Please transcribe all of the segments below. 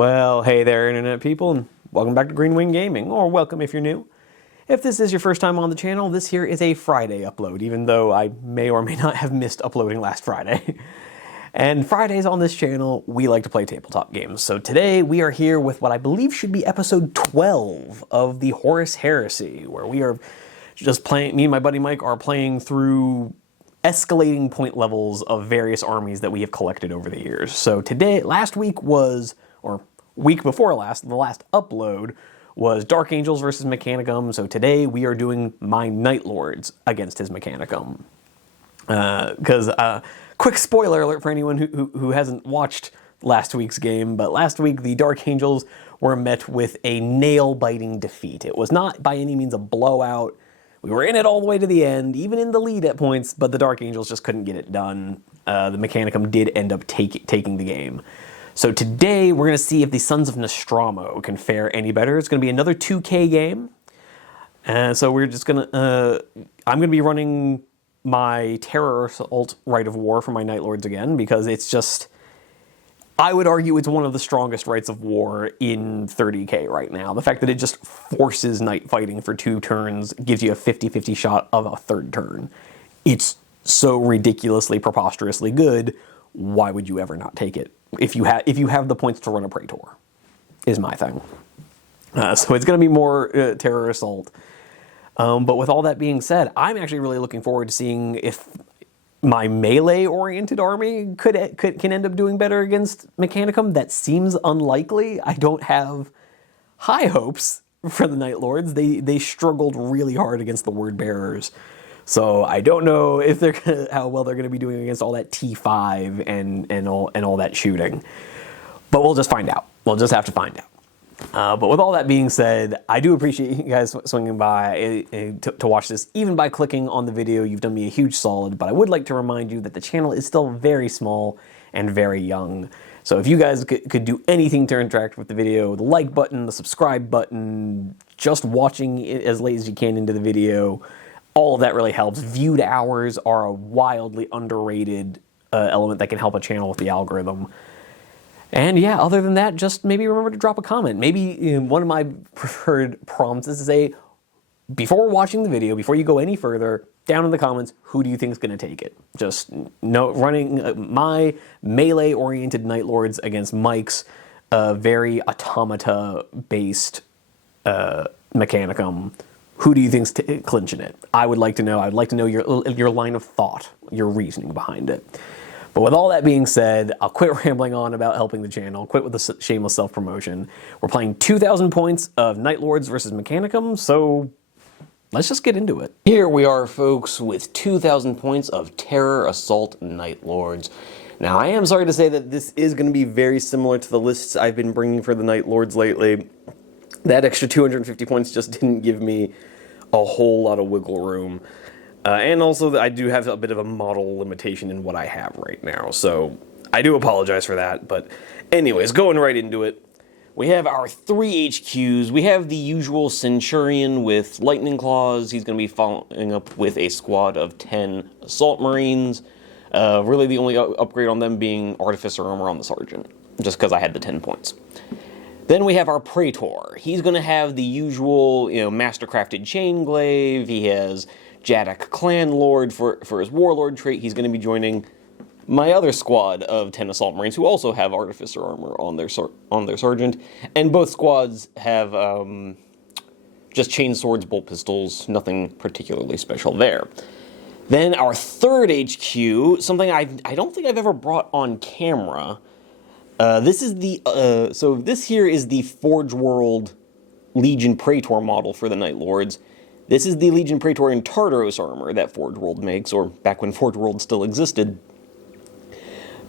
Well, hey there, Internet people, and welcome back to Green Wing Gaming, or welcome if you're new. If this is your first time on the channel, this here is a Friday upload, even though I may or may not have missed uploading last Friday. And Fridays on this channel, we like to play tabletop games. So today, we are here with what I believe should be episode 12 of the Horus Heresy, where we are just playing, me and my buddy Mike are playing through escalating point levels of various armies that we have collected over the years. So today, last week was, or week before last, the last upload was Dark Angels versus Mechanicum. So today we are doing my Night Lords against his Mechanicum. Quick spoiler alert for anyone who hasn't watched last week's game, but last week the Dark Angels were met with a nail-biting defeat. It was not by any means a blowout. We were in it all the way to the end, even in the lead at points, but the Dark Angels just couldn't get it done. The Mechanicum did end up taking the game. So today we're going to see if the Sons of Nostromo can fare any better. It's going to be another 2K game. So we're just going to... I'm going to be running my Terror Assault Rite of War for my Night Lords again, because it's just... I would argue it's one of the strongest rights of war in 30K right now. The fact that it just forces night fighting for 2 turns gives you a 50-50 shot of a 3rd turn. It's so ridiculously, preposterously good. Why would you ever not take it? If you have the points to run a Praetor, is my thing. So it's going to be more Terror Assault. But with all that being said, I'm actually really looking forward to seeing if my melee-oriented army can end up doing better against Mechanicum. That seems unlikely. I don't have high hopes for the Night Lords. They struggled really hard against the Word Bearers. So I don't know if how well they're going to be doing against all that T5 and all that shooting. But we'll just find out. We'll just have to find out. But with all that being said, I do appreciate you guys swinging by to watch this. Even by clicking on the video, you've done me a huge solid. But I would like to remind you that the channel is still very small and very young. So if you guys could do anything to interact with the video, the like button, the subscribe button, just watching it as late as you can into the video, all of that really helps. Viewed hours are a wildly underrated element that can help a channel with the algorithm. And yeah, other than that, just maybe remember to drop a comment. Maybe one of my preferred prompts is to say, before watching the video, before you go any further, down in the comments, who do you think is going to take it? Just running my melee-oriented Night Lords against Mike's very automata-based Mechanicum. Who do you think's clinching it? I would like to know. I'd like to know your line of thought, your reasoning behind it. But with all that being said, I'll quit rambling on about helping the channel, quit with the shameless self-promotion. We're playing 2,000 points of Night Lords versus Mechanicum, so let's just get into it. Here we are, folks, with 2,000 points of Terror Assault Night Lords. Now, I am sorry to say that this is going to be very similar to the lists I've been bringing for the Night Lords lately. That extra 250 points just didn't give me a whole lot of wiggle room. And also, I do have a bit of a model limitation in what I have right now, so I do apologize for that. But anyways, going right into it, we have our 3 HQs. We have the usual Centurion with Lightning Claws. He's going to be following up with a squad of 10 Assault Marines. Really, the only upgrade on them being Artificer Armor on the Sergeant, just because I had the 10 points. Then we have our Praetor. He's going to have the usual, mastercrafted chain glaive. He has Jadok Clan Lord for his Warlord trait. He's going to be joining my other squad of 10 Assault Marines who also have Artificer Armor on their Sergeant. And both squads have just chain swords, bolt pistols, nothing particularly special there. Then our 3rd HQ, something I don't think I've ever brought on camera. This is the, so this here is the Forge World Legion Praetor model for the Night Lords. This is the Legion Praetor in Tartaros armor that Forge World makes, or back when Forge World still existed.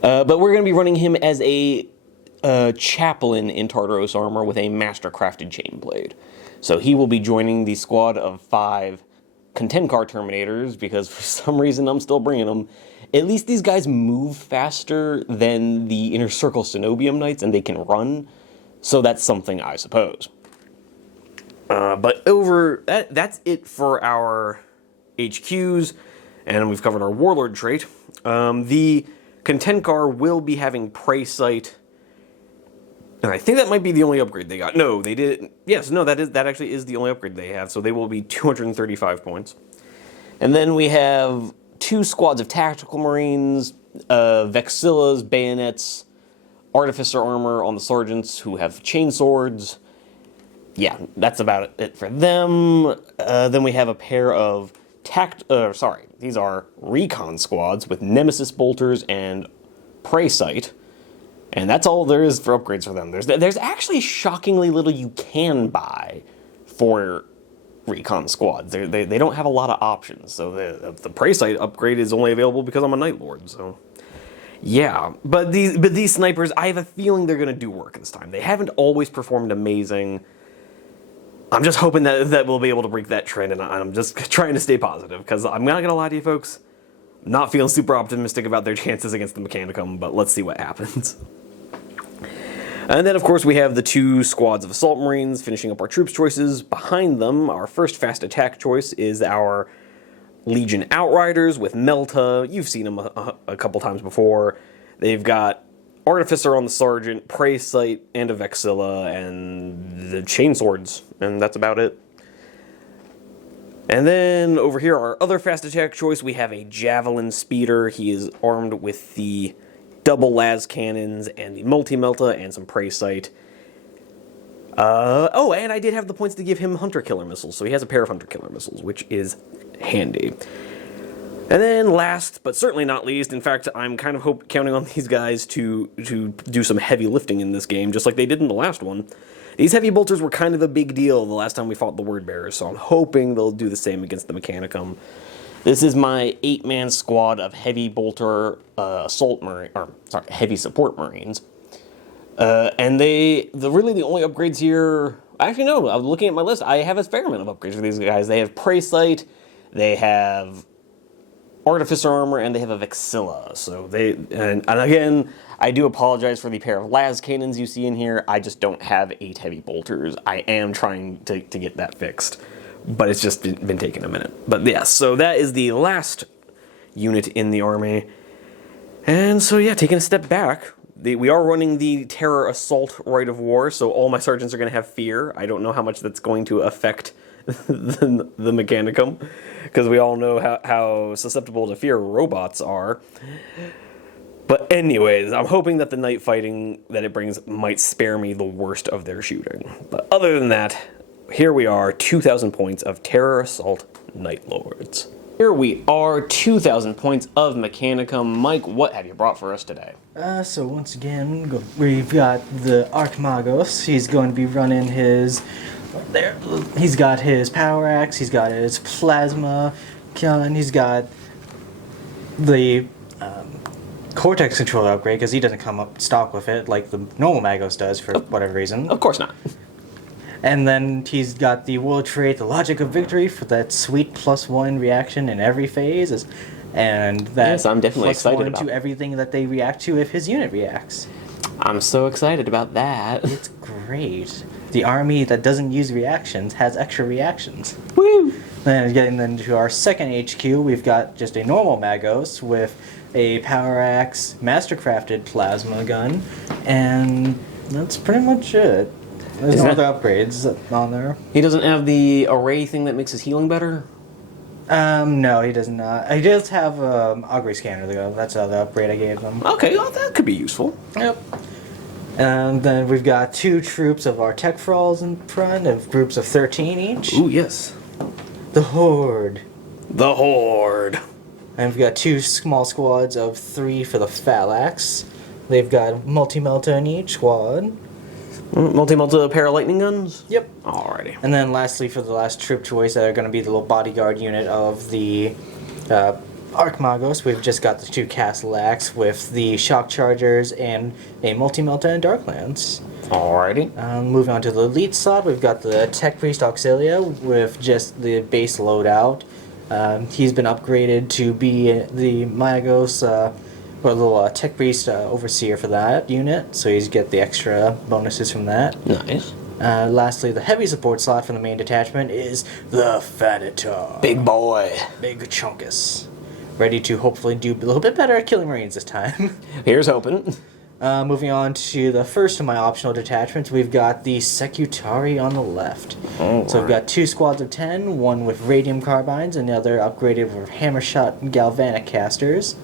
But we're going to be running him as a chaplain in Tartaros armor with a mastercrafted chain blade. So he will be joining the squad of 5 Contenkar Terminators, because for some reason I'm still bringing them. At least these guys move faster than the Inner Circle Cenobium Knights, and they can run, so that's something, I suppose. But that's it for our HQs, and we've covered our Warlord trait. The Contenkar will be having Prey Sight And I think that might be the only upgrade they got. No, they did. Yes, no, that actually is the only upgrade they have. So they will be 235 points. And then we have 2 squads of tactical marines, vexillas, bayonets, artificer armor on the sergeants who have chain swords. Yeah, that's about it for them. Then we have a pair of these are recon squads with nemesis bolters and prey sight. And that's all there is for upgrades for them. There's actually shockingly little you can buy for recon squads. They don't have a lot of options. So the prey sight upgrade is only available because I'm a Night Lord. So yeah, but these snipers, I have a feeling they're gonna do work this time. They haven't always performed amazing. I'm just hoping that we'll be able to break that trend, and I'm just trying to stay positive because I'm not gonna lie to you folks. Not feeling super optimistic about their chances against the Mechanicum, but let's see what happens. And then, of course, we have the 2 squads of Assault Marines finishing up our troops choices. Behind them, our first fast attack choice is our Legion Outriders with Melta. You've seen them a couple times before. They've got Artificer on the Sergeant, Prey Sight, and a Vexilla, and the Chain Swords, and that's about it. And then over here, our other fast attack choice, we have a Javelin Speeder. He is armed with the double las cannons and the multi-melta and some prey sight. Oh, and I did have the points to give him hunter killer missiles, so he has a pair of hunter killer missiles, which is handy. And then last, but certainly not least, in fact, I'm kind of counting on these guys to do some heavy lifting in this game, just like they did in the last one. These heavy bolters were kind of a big deal the last time we fought the Word Bearers, so I'm hoping they'll do the same against the Mechanicum. This is my 8-man squad of heavy bolter heavy support marines. And really the only upgrades here, actually no, I was looking at my list, I have a fair amount of upgrades for these guys. They have Prey Sight, they have Artificer Armor, and they have a Vexilla. So and again, I do apologize for the pair of las cannons you see in here. I just don't have 8 heavy bolters. I am trying to get that fixed, but it's just been taking a minute. But yes, so that is the last unit in the army. And so yeah, taking a step back, we are running the Terror Assault Rite of War, so all my sergeants are going to have fear. I don't know how much that's going to affect the Mechanicum, because we all know how susceptible to fear robots are. But anyways, I'm hoping that the night fighting that it brings might spare me the worst of their shooting. But other than that, here we are, 2,000 points of Terror Assault Night Lords. Here we are, 2,000 points of Mechanicum. Mike, what have you brought for us today? So once again, we've got the Archmagos. He's going to be running his... he's got his Power Axe, he's got his Plasma gun, he's got the Cortex controller upgrade, because he doesn't come up stock with it like the normal Magos does for whatever reason. Of course not. And then he's got the World Trait, the Logic of Victory, for that sweet +1 reaction in every phase. And that yes, I'm definitely excited about to everything that they react to if his unit reacts. I'm so excited about that. It's great. The army that doesn't use reactions has extra reactions. Woo! Then getting into our second HQ, we've got just a normal Magos with a Power Axe, Mastercrafted Plasma Gun, and that's pretty much it. There's no other upgrades on there. He doesn't have the array thing that makes his healing better? No, he does not. He does have Augury Scanner, though. That's the other upgrade I gave him. Okay, well, that could be useful. Yep. And then we've got 2 troops of our Tech Thralls in front, of groups of 13 each. Ooh, yes. The Horde. The Horde. And we've got 2 small squads of 3 for the Phalanx. They've got multi-melta in each squad. Multi-melta pair of lightning guns? Yep. Alrighty. And then lastly, for the last troop choice, that are going to be the little bodyguard unit of the Archmagos, we've just got the 2 Castle Axe with the Shock Chargers and a multi-melta and Darklands. Alrighty. Moving on to the elite slot, we've got the Tech Priest Auxilia with just the base loadout. He's been upgraded to be the Magos, or the little Tech Priest Overseer for that unit, so he's get the extra bonuses from that. Nice. Lastly, the heavy support slot for the main detachment is the Fanitar. Big boy. Big Chunkus. Ready to hopefully do a little bit better at killing Marines this time. Here's hoping. Moving on to the first of my optional detachments, we've got the Secutari on the left. So we've got 2 squads of 10, one with radium carbines, and the other upgraded with hammer shot galvanic casters.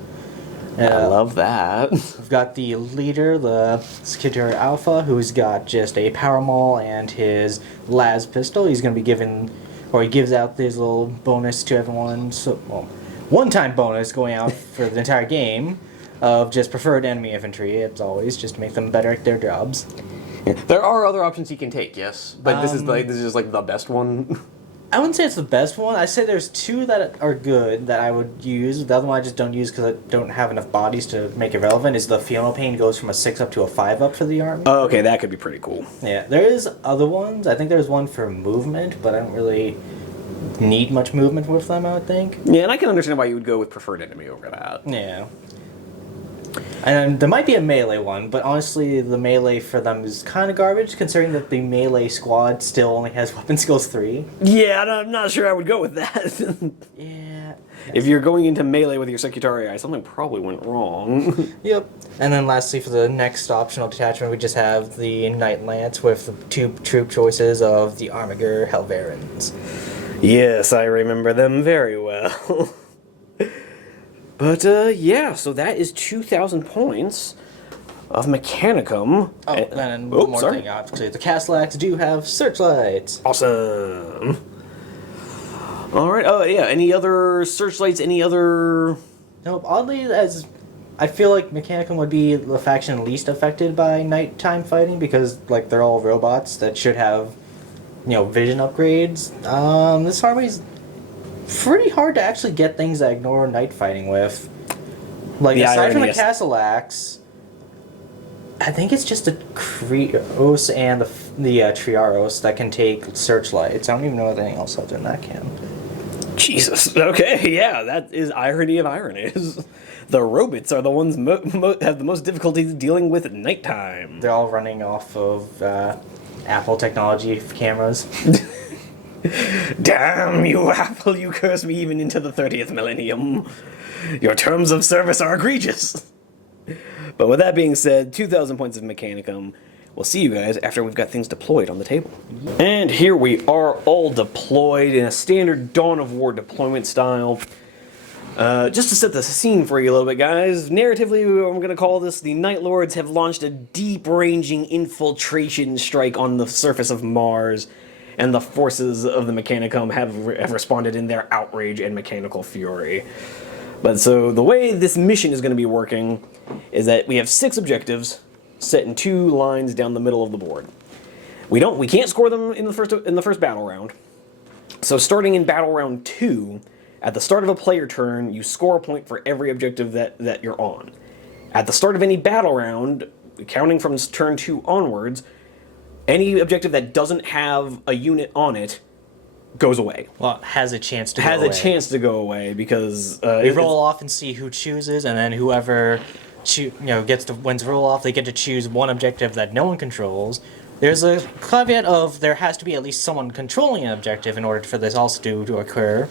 I love that. We've got the leader, the Secutari Alpha, who's got just a power maul and his las pistol. He's going to be given, or he gives out this little bonus to everyone. So, well, one-time bonus going out for the entire game of just preferred enemy infantry, as always, just to make them better at their jobs. There are other options you can take, yes, but this is just like the best one. I wouldn't say it's the best one. I say there's 2 that are good that I would use. The other one I just don't use because I don't have enough bodies to make it relevant. Is the Fiona Pain goes from a 6 up to a 5 up for the army. Oh, okay, that could be pretty cool. Yeah, there is other ones. I think there's one for movement, but I don't really need much movement with them, I would think. Yeah, and I can understand why you would go with preferred enemy over that. Yeah. And there might be a melee one, but honestly, the melee for them is kind of garbage, considering that the melee squad still only has weapon skills 3. Yeah, I'm not sure I would go with that. Yeah. If you're going into melee with your Secutari, something probably went wrong. Yep. And then lastly, for the next optional detachment, we just have the Knight Lance with the 2 troop choices of the Armiger Helverins. Yes, I remember them very well. But, yeah, so that is 2,000 points of Mechanicum. Oh, and one more thing, obviously. The Castellax do have searchlights. Awesome. All right. Oh, yeah. Any other searchlights? Any other... Nope. Oddly, as I feel like Mechanicum would be the faction least affected by nighttime fighting because, like, they're all robots that should have, vision upgrades. This army's pretty hard to actually get things that ignore night fighting with. Like, aside from the Castellax, I think it's just the Krios and the Triaros that can take searchlights. I don't even know anything else other than that can. Jesus. Okay, yeah, that is irony of ironies. The robots are the ones have the most difficulty dealing with nighttime. They're all running off of Apple technology cameras. Damn you, Apple, you curse me even into the 30th millennium. Your terms of service are egregious. But with that being said, 2,000 points of Mechanicum. We'll see you guys after we've got things deployed on the table. And here we are all deployed in a standard Dawn of War deployment style. Just to set the scene for you a little bit, guys, narratively, I'm going to call this the Night Lords have launched a deep-ranging infiltration strike on the surface of Mars, and the forces of the Mechanicum have responded in their outrage and mechanical fury. But so the way this mission is going to be working is that we have 6 objectives set in 2 lines down the middle of the board. We can't score them in the first battle round. So starting in battle round 2, at the start of a player turn, you score a point for every objective that you're on. At the start of any battle round, counting from turn 2 onwards, any objective that doesn't have a unit on it goes away. Well, has a chance to go away Because we roll off and see who chooses, and then whoever wins roll off, they get to choose one objective that no one controls. There's a caveat of there has to be at least someone controlling an objective in order for this also to occur,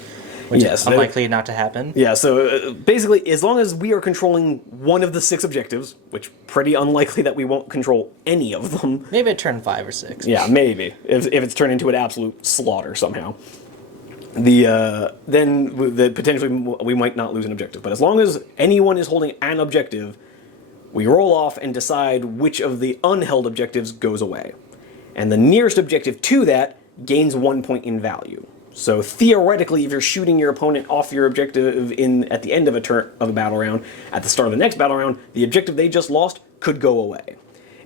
which is unlikely not to happen. Yeah, so basically, as long as we are controlling one of the 6 objectives, which pretty unlikely that we won't control any of them. Maybe at turn 5 or 6. Yeah, maybe. If it's turned into an absolute slaughter somehow. Then potentially we might not lose an objective. But as long as anyone is holding an objective, we roll off and decide which of the unheld objectives goes away. And the nearest objective to that gains 1 point in value. So theoretically, if you're shooting your opponent off your objective at the end of a battle round, at the start of the next battle round, the objective they just lost could go away.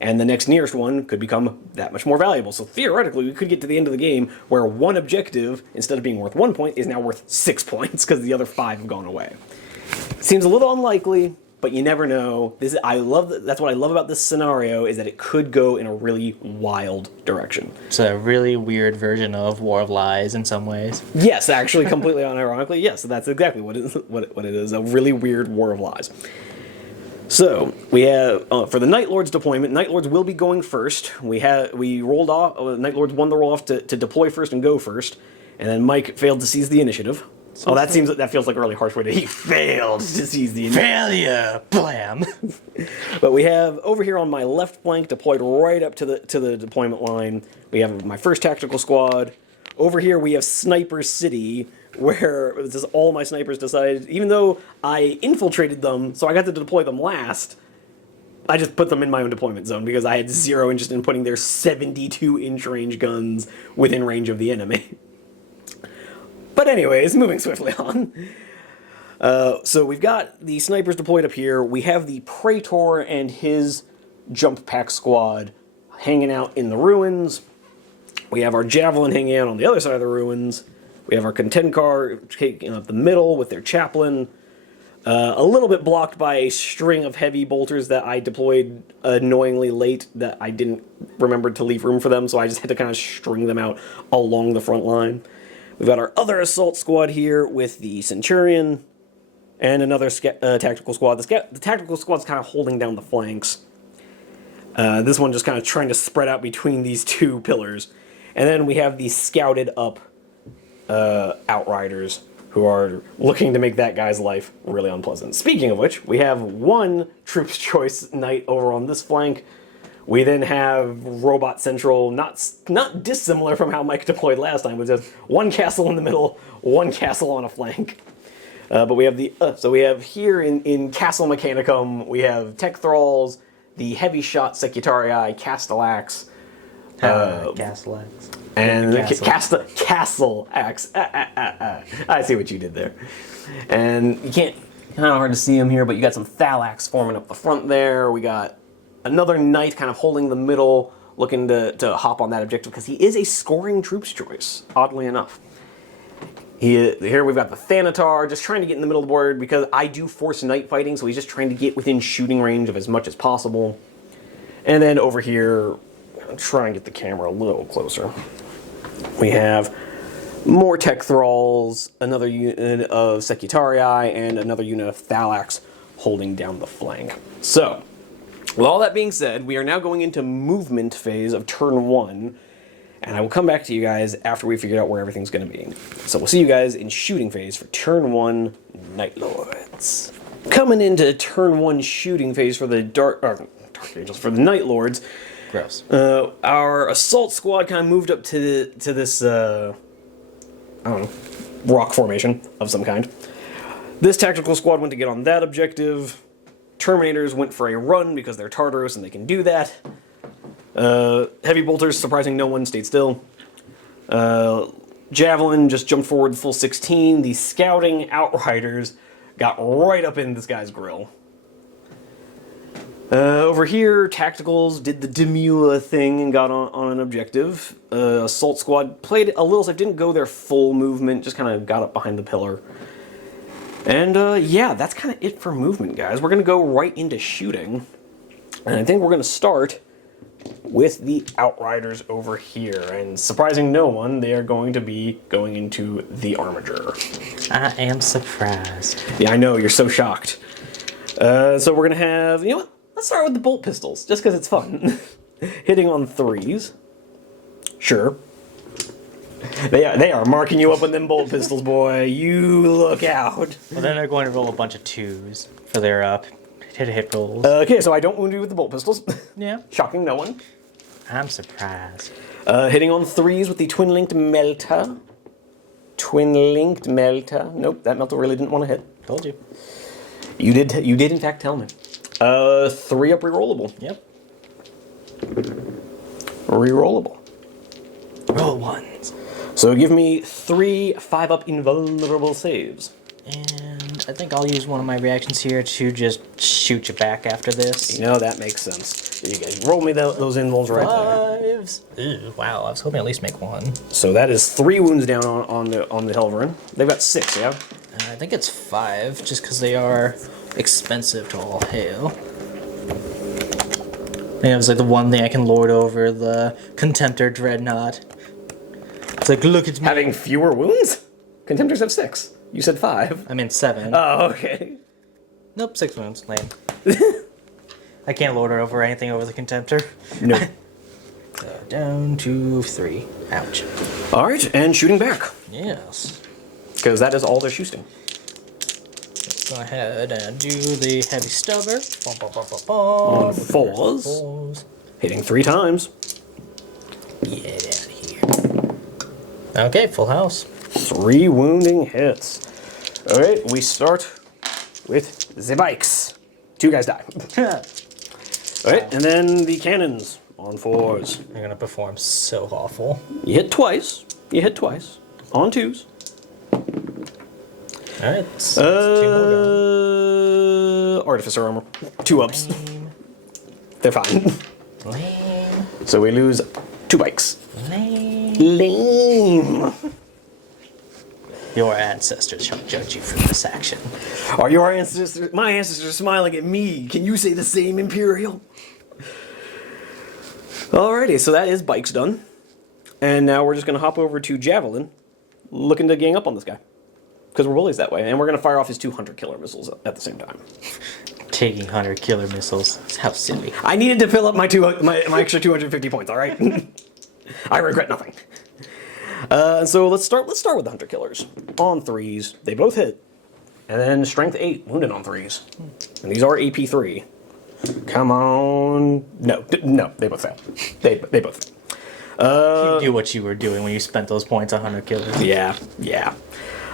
And the next nearest one could become that much more valuable. So theoretically, we could get to the end of the game where one objective, instead of being worth 1 point, is now worth 6 points because the other 5 have gone away. Seems a little unlikely, but you never know. That's what I love about this scenario, is that it could go in a really wild direction. It's a really weird version of War of Lies in some ways. Yes, actually, completely unironically, yes, that's exactly what it is, a really weird War of Lies. So, we have, for the Night Lords deployment, Night Lords will be going first. We rolled off, Night Lords won the roll-off to deploy first and go first, and then Mike failed to seize the initiative. That feels like a really harsh way to... He failed to seize the initiative. Failure! Blam! But we have over here on my left flank deployed right up to the deployment line. We have my first tactical squad. Over here we have Sniper City, where this is all my snipers decided, even though I infiltrated them, so I got to deploy them last, I just put them in my own deployment zone because I had zero interest in putting their 72-inch range guns within range of the enemy. But anyways, moving swiftly on. So we've got the snipers deployed up here. We have the Praetor and his jump pack squad hanging out in the ruins. We have our Javelin hanging out on the other side of the ruins. We have our contend car taking up the middle with their chaplain. A little bit blocked by a string of heavy bolters that I deployed annoyingly late that I didn't remember to leave room for them, so I just had to kind of string them out along the front line. We've got our other assault squad here with the Centurion and another tactical squad. The tactical squad's kind of holding down the flanks. This one just kind of trying to spread out between these two pillars. And then we have these scouted up Outriders who are looking to make that guy's life really unpleasant. Speaking of which, we have one Troops Choice Knight over on this flank. We then have Robot Central, not dissimilar from how Mike deployed last time, with just one castle in the middle, one castle on a flank. But we have so we have here in Castle Mechanicum, we have Tech Thralls, the Heavy Shot Secutarii, Castellax, Castellax. And Castle Axe. I see what you did there. And you can't, kind of hard to see him here, but you got some Thalax forming up the front there. We got another Knight kind of holding the middle, looking to hop on that objective, because he is a scoring troops choice, oddly enough. Here we've got the Thanatar, just trying to get in the middle of the board, because I do force Knight fighting, so he's just trying to get within shooting range of as much as possible. And then over here, I'll try and get the camera a little closer. We have more Tech Thralls, another unit of Secutarii, and another unit of Thalax holding down the flank. So, with all that being said, we are now going into movement phase of turn 1, and I will come back to you guys after we figure out where everything's going to be. So we'll see you guys in shooting phase for turn 1 Night Lords. Coming into turn 1 shooting phase for the Dark Angels, for the Night Lords. Gross. Our assault squad kind of moved up to this, I don't know, rock formation of some kind. This tactical squad went to get on that objective. Terminators went for a run because they're Tartaros and they can do that. Heavy bolters, surprising no one, stayed still. Javelin just jumped forward full 16. The scouting Outriders got right up in this guy's grill. Over here, Tacticals did the Demua thing and got on an objective. Assault Squad played a little safe, didn't go their full movement, just kind of got up behind the pillar. And yeah, that's kind of it for movement, guys. We're going to go right into shooting. And I think we're going to start with the Outriders over here. And surprising no one, they are going to be going into the Armiger. I am surprised. Yeah, I know, you're so shocked. So we're going to have, you know what? Let's start with the bolt pistols, just because it's fun. Hitting on 3s. Sure. They are marking you up with them bolt pistols, boy. You look out. Well, then they're going to roll a bunch of 2s for their hit rolls. Okay, so I don't wound you with the bolt pistols. Yeah. Shocking no one. I'm surprised. Hitting on 3s with the twin-linked Melta. Twin-linked Melta. Nope, that Melta really didn't want to hit. Told you. You did in fact tell me. 3 up rerollable. Yep. Rerollable. Roll 1s. So give me 3 5-up invulnerable saves. And I think I'll use one of my reactions here to just shoot you back after this. You know, that makes sense. You guys roll me those invuls right there. 5s. Ew, wow, I was hoping at least make 1. So that is 3 wounds down on the Helverin. They've got 6, yeah? I think it's 5, just because they are expensive to all hail. I think it was like the one thing I can lord over the Contemptor Dreadnought. It's like, look at me. Having fewer wounds? Contemptors have 6. You said 5. I meant 7. Oh, okay. Nope, 6 wounds. Lame. I can't lord over anything over the Contemptor. No. Down to 3. Ouch. Alright, and shooting back. Yes. Because that is all they're shooting. Go ahead and do the heavy stubber. On fours. Fours. Hitting 3 times. Get out of here. Okay, full house. 3 wounding hits. Alright, we start with the bikes. 2 guys die. Alright, and then the cannons on 4s. They're gonna perform so awful. You hit twice. You hit twice. On 2s. Alright, so that's 2 more going. Artificer armor. 2 ups. Lame. They're fine. Lame. So we lose 2 bikes. Lame. Lame. Your ancestors shall judge you for this action. Are your ancestors, my ancestors, smiling at me? Can you say the same, Imperial? Alrighty, so that is bikes done. And now we're just going to hop over to Javelin, looking to gang up on this guy. Because we're bullies that way. And we're going to fire off his 200 killer missiles at the same time. Taking 100 killer missiles. How silly. I needed to fill up my extra 250 points, alright? I regret nothing. So let's start with the hunter killers. On 3s, they both hit. And then strength 8, wounded on 3s. And these are AP 3. Come on. No, they both fail. They both fail. You knew what you were doing when you spent those points on 100 killers. Yeah.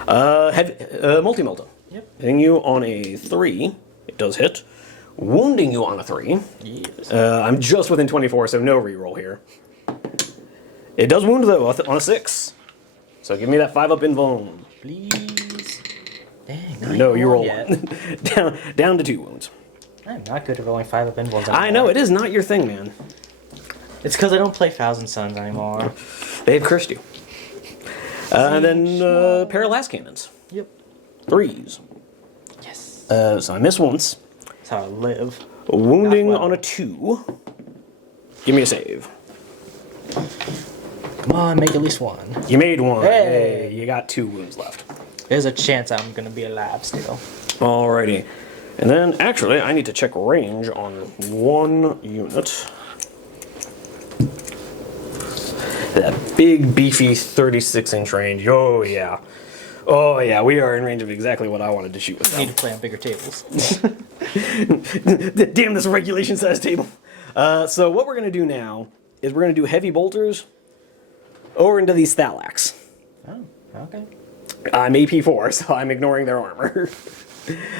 Multi-melta. Yep. Hitting you on a 3. It does hit. Wounding you on a 3. Yes. I'm just within 24, so no reroll here. It does wound, though, on a 6. So give me that 5-up invuln. Please. Dang, No, you roll yet. 1. down to 2 wounds. I'm not good at rolling 5-up invulns anymore. I know, it is not your thing, man. It's because I don't play Thousand Suns anymore. They've cursed you. And then paralas cannons. Yep. 3s. Yes. So I miss once. That's how I live. Wounding Not well. on a 2. Give me a save. Come on, make at least 1. You made 1. Hey. You got 2 wounds left. There's a chance I'm going to be alive still. Alrighty. And then, actually, I need to check range on 1 unit. That big, beefy 36-inch range. Oh, yeah. Oh, yeah, we are in range of exactly what I wanted to shoot with I need them. to play on bigger tables. Damn this regulation-sized table. So what we're going to do now is we're going to do heavy bolters over into these Thalax. Oh, okay. I'm AP4, so I'm ignoring their armor.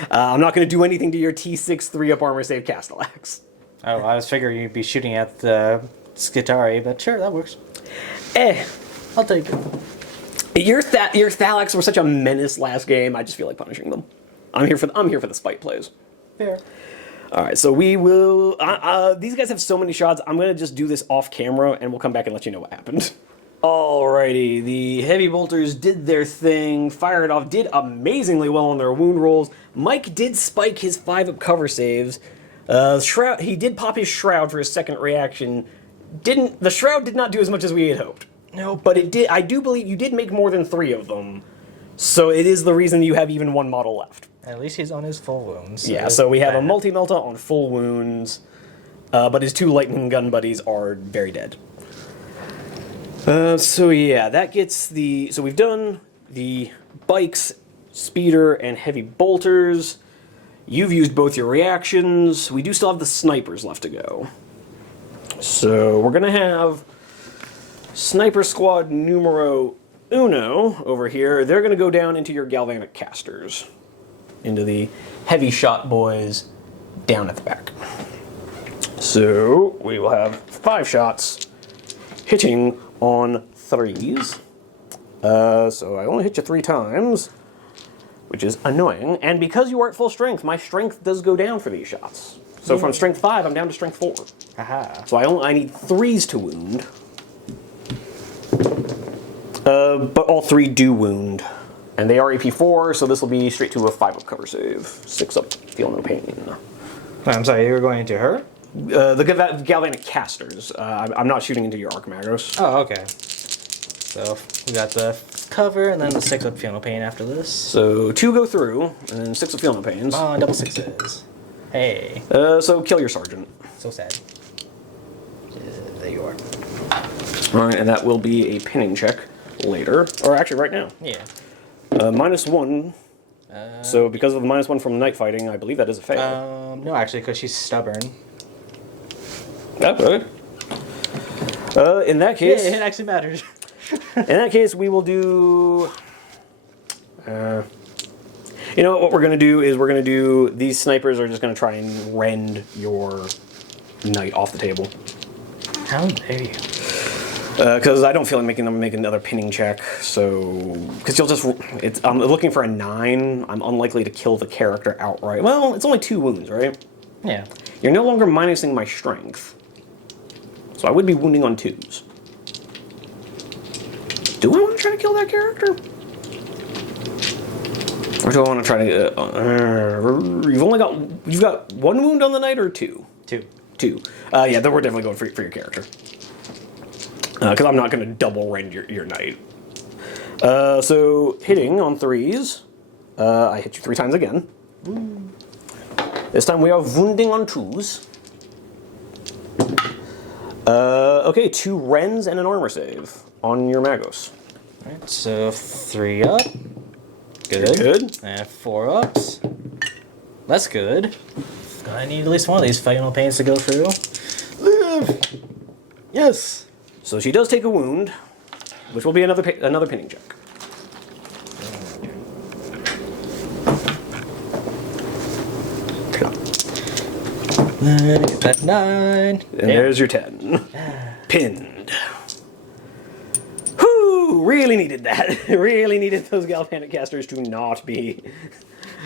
I'm not going to do anything to your T6 3-up armor save Castellax. Oh, I was figuring you'd be shooting at the Skitari, but sure, that works. I'll take it. Your Thalax were such a menace last game, I just feel like punishing them. I'm here for the spite plays. Fair. Alright, so we will... these guys have so many shots, I'm going to just do this off camera, and we'll come back and let you know what happened. Alrighty, the heavy bolters did their thing, fired off, did amazingly well on their wound rolls. Mike did spike his 5-up cover saves. Shroud, he did pop his Shroud for his second reaction. The Shroud did not do as much as we had hoped. No, But it did. I do believe you did make more than 3 of them. So it is the reason you have even 1 model left. at least he's on his full wounds. Yeah, so we have a multi-melta on full wounds, but his 2 lightning gun buddies are very dead. So yeah, that gets the... So we've done the bikes, speeder, and heavy bolters. You've used both your reactions. We do still have the snipers left to go. So we're going to have Sniper Squad numero uno over here. They're going to go down into your galvanic casters. Into the heavy shot boys down at the back. So we will have 5 shots hitting on 3s. So I only hit you 3 times, which is annoying. And because you are at full strength, my strength does go down for these shots. So from strength 5, I'm down to strength 4. Aha. So I need 3s to wound. But all 3 do wound. And they are AP4, so this will be straight to a 5-up cover save. 6-up, feel no pain. I'm sorry, you were going into her? The galvanic casters. I'm not shooting into your Archimagos. Oh, okay. So we got the cover and then the 6-up feel no pain after this. So 2 go through, and then 6 of feel no pains. Oh, double 6s. Hey. So kill your sergeant. So sad. There you are. Alright, and that will be a pinning check later. Or actually right now. Yeah. -1 So because of the -1 from night fighting, I believe that is a fail. No, actually, because she's stubborn. Okay. In that case... Yeah, it actually matters. In that case, we will do... you know what we're going to do is we're going to do... These snipers are just going to try and rend your knight off the table. How dare you? Because I don't feel like making them make another pinning check, so... Because you'll just... I'm looking for a 9. I'm unlikely to kill the character outright. Well, it's only 2 wounds, right? Yeah. You're no longer minusing my strength. So I would be wounding on 2s. Do I want to try to kill that character? Or do I want to try to... You've got 1 wound on the knight or 2? 2. 2. Yeah, then we're definitely going for your character. Because I'm not going to double rend your knight. So, hitting on 3s. I hit you 3 times again. This time we are wounding on 2s. Okay, 2 rends and an armor save on your Magos. Alright, so 3 up. Good. Good. And 4 ups. That's good. I need at least one of these final pains to go through. Live! Yes! So she does take a wound, which will be another pinning check. Get that 9. And there's your 10. Pinned. Whew! Really needed that. Really needed those Galvanic casters to not be...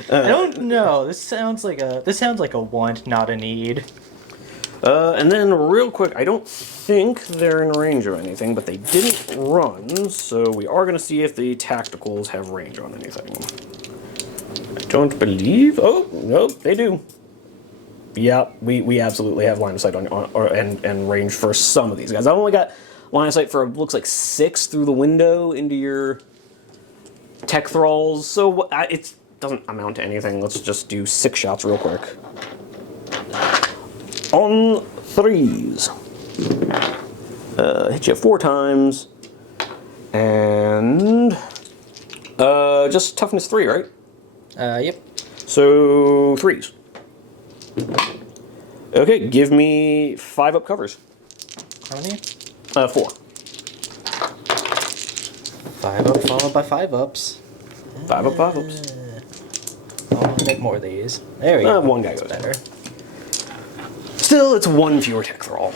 I don't know. This sounds like a want, not a need. And then real quick, I don't think they're in range of anything, but they didn't run, so we are going to see if the tacticals have range on anything. I don't believe... Oh, no, they do. Yeah, we absolutely have line of sight and range for some of these guys. I've only got line of sight for, looks like 6 through the window into your tech thralls, so it doesn't amount to anything. Let's just do 6 shots real quick. On 3s. Hit you 4 times. And... just toughness 3, right? Yep. So, 3s. Okay, give me 5 up covers. How many? 4. 5 up followed by 5 ups. 5 up, 5 ups. I'll make more of these. There we go. One guy goes better. Still, it's 1 fewer tech thrall.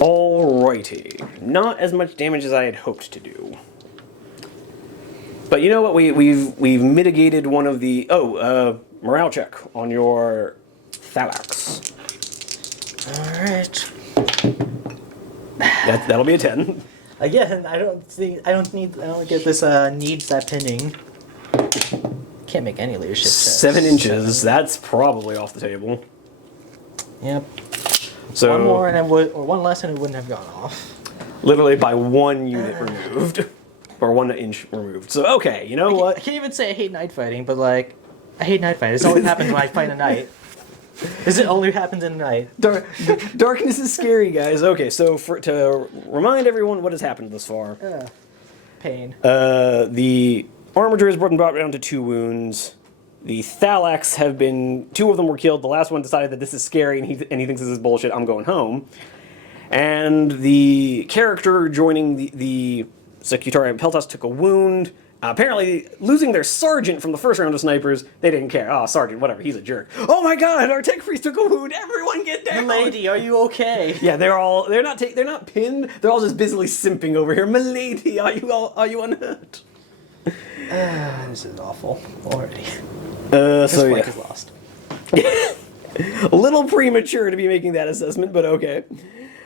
Alrighty. Not as much damage as I had hoped to do. But you know what? We've mitigated one of the... morale check on your Thalax. Alright. That'll be a 10. Again, I don't get this needs that pinning. Can't make any leadership checks. 7 inches. That's probably off the table. Yep. So 1 more and one less and it wouldn't have gone off. Literally by 1 unit removed. Or 1 inch removed. So okay, you know what? I can't even say I hate night fighting, but like, I hate night fighting. This only happens when I fight a night. This only happens in the night. Darkness is scary, guys. Okay, so to remind everyone what has happened thus far. Pain. The Armager has been brought down to 2 wounds. The Thalax have been... 2 of them were killed. The last one decided that this is scary and he thinks this is bullshit. I'm going home. And the character joining the Secretariat Peltas took a wound. Apparently, losing their sergeant from the first round of snipers, they didn't care. Oh, sergeant, whatever, he's a jerk. Oh my god, our tech priest took a wound. Everyone get down. Milady, are you okay? Yeah, they're not pinned. They're all just busily simping over here. Milady, are you unhurt? This is awful already. This flank is lost. A little premature to be making that assessment, but okay.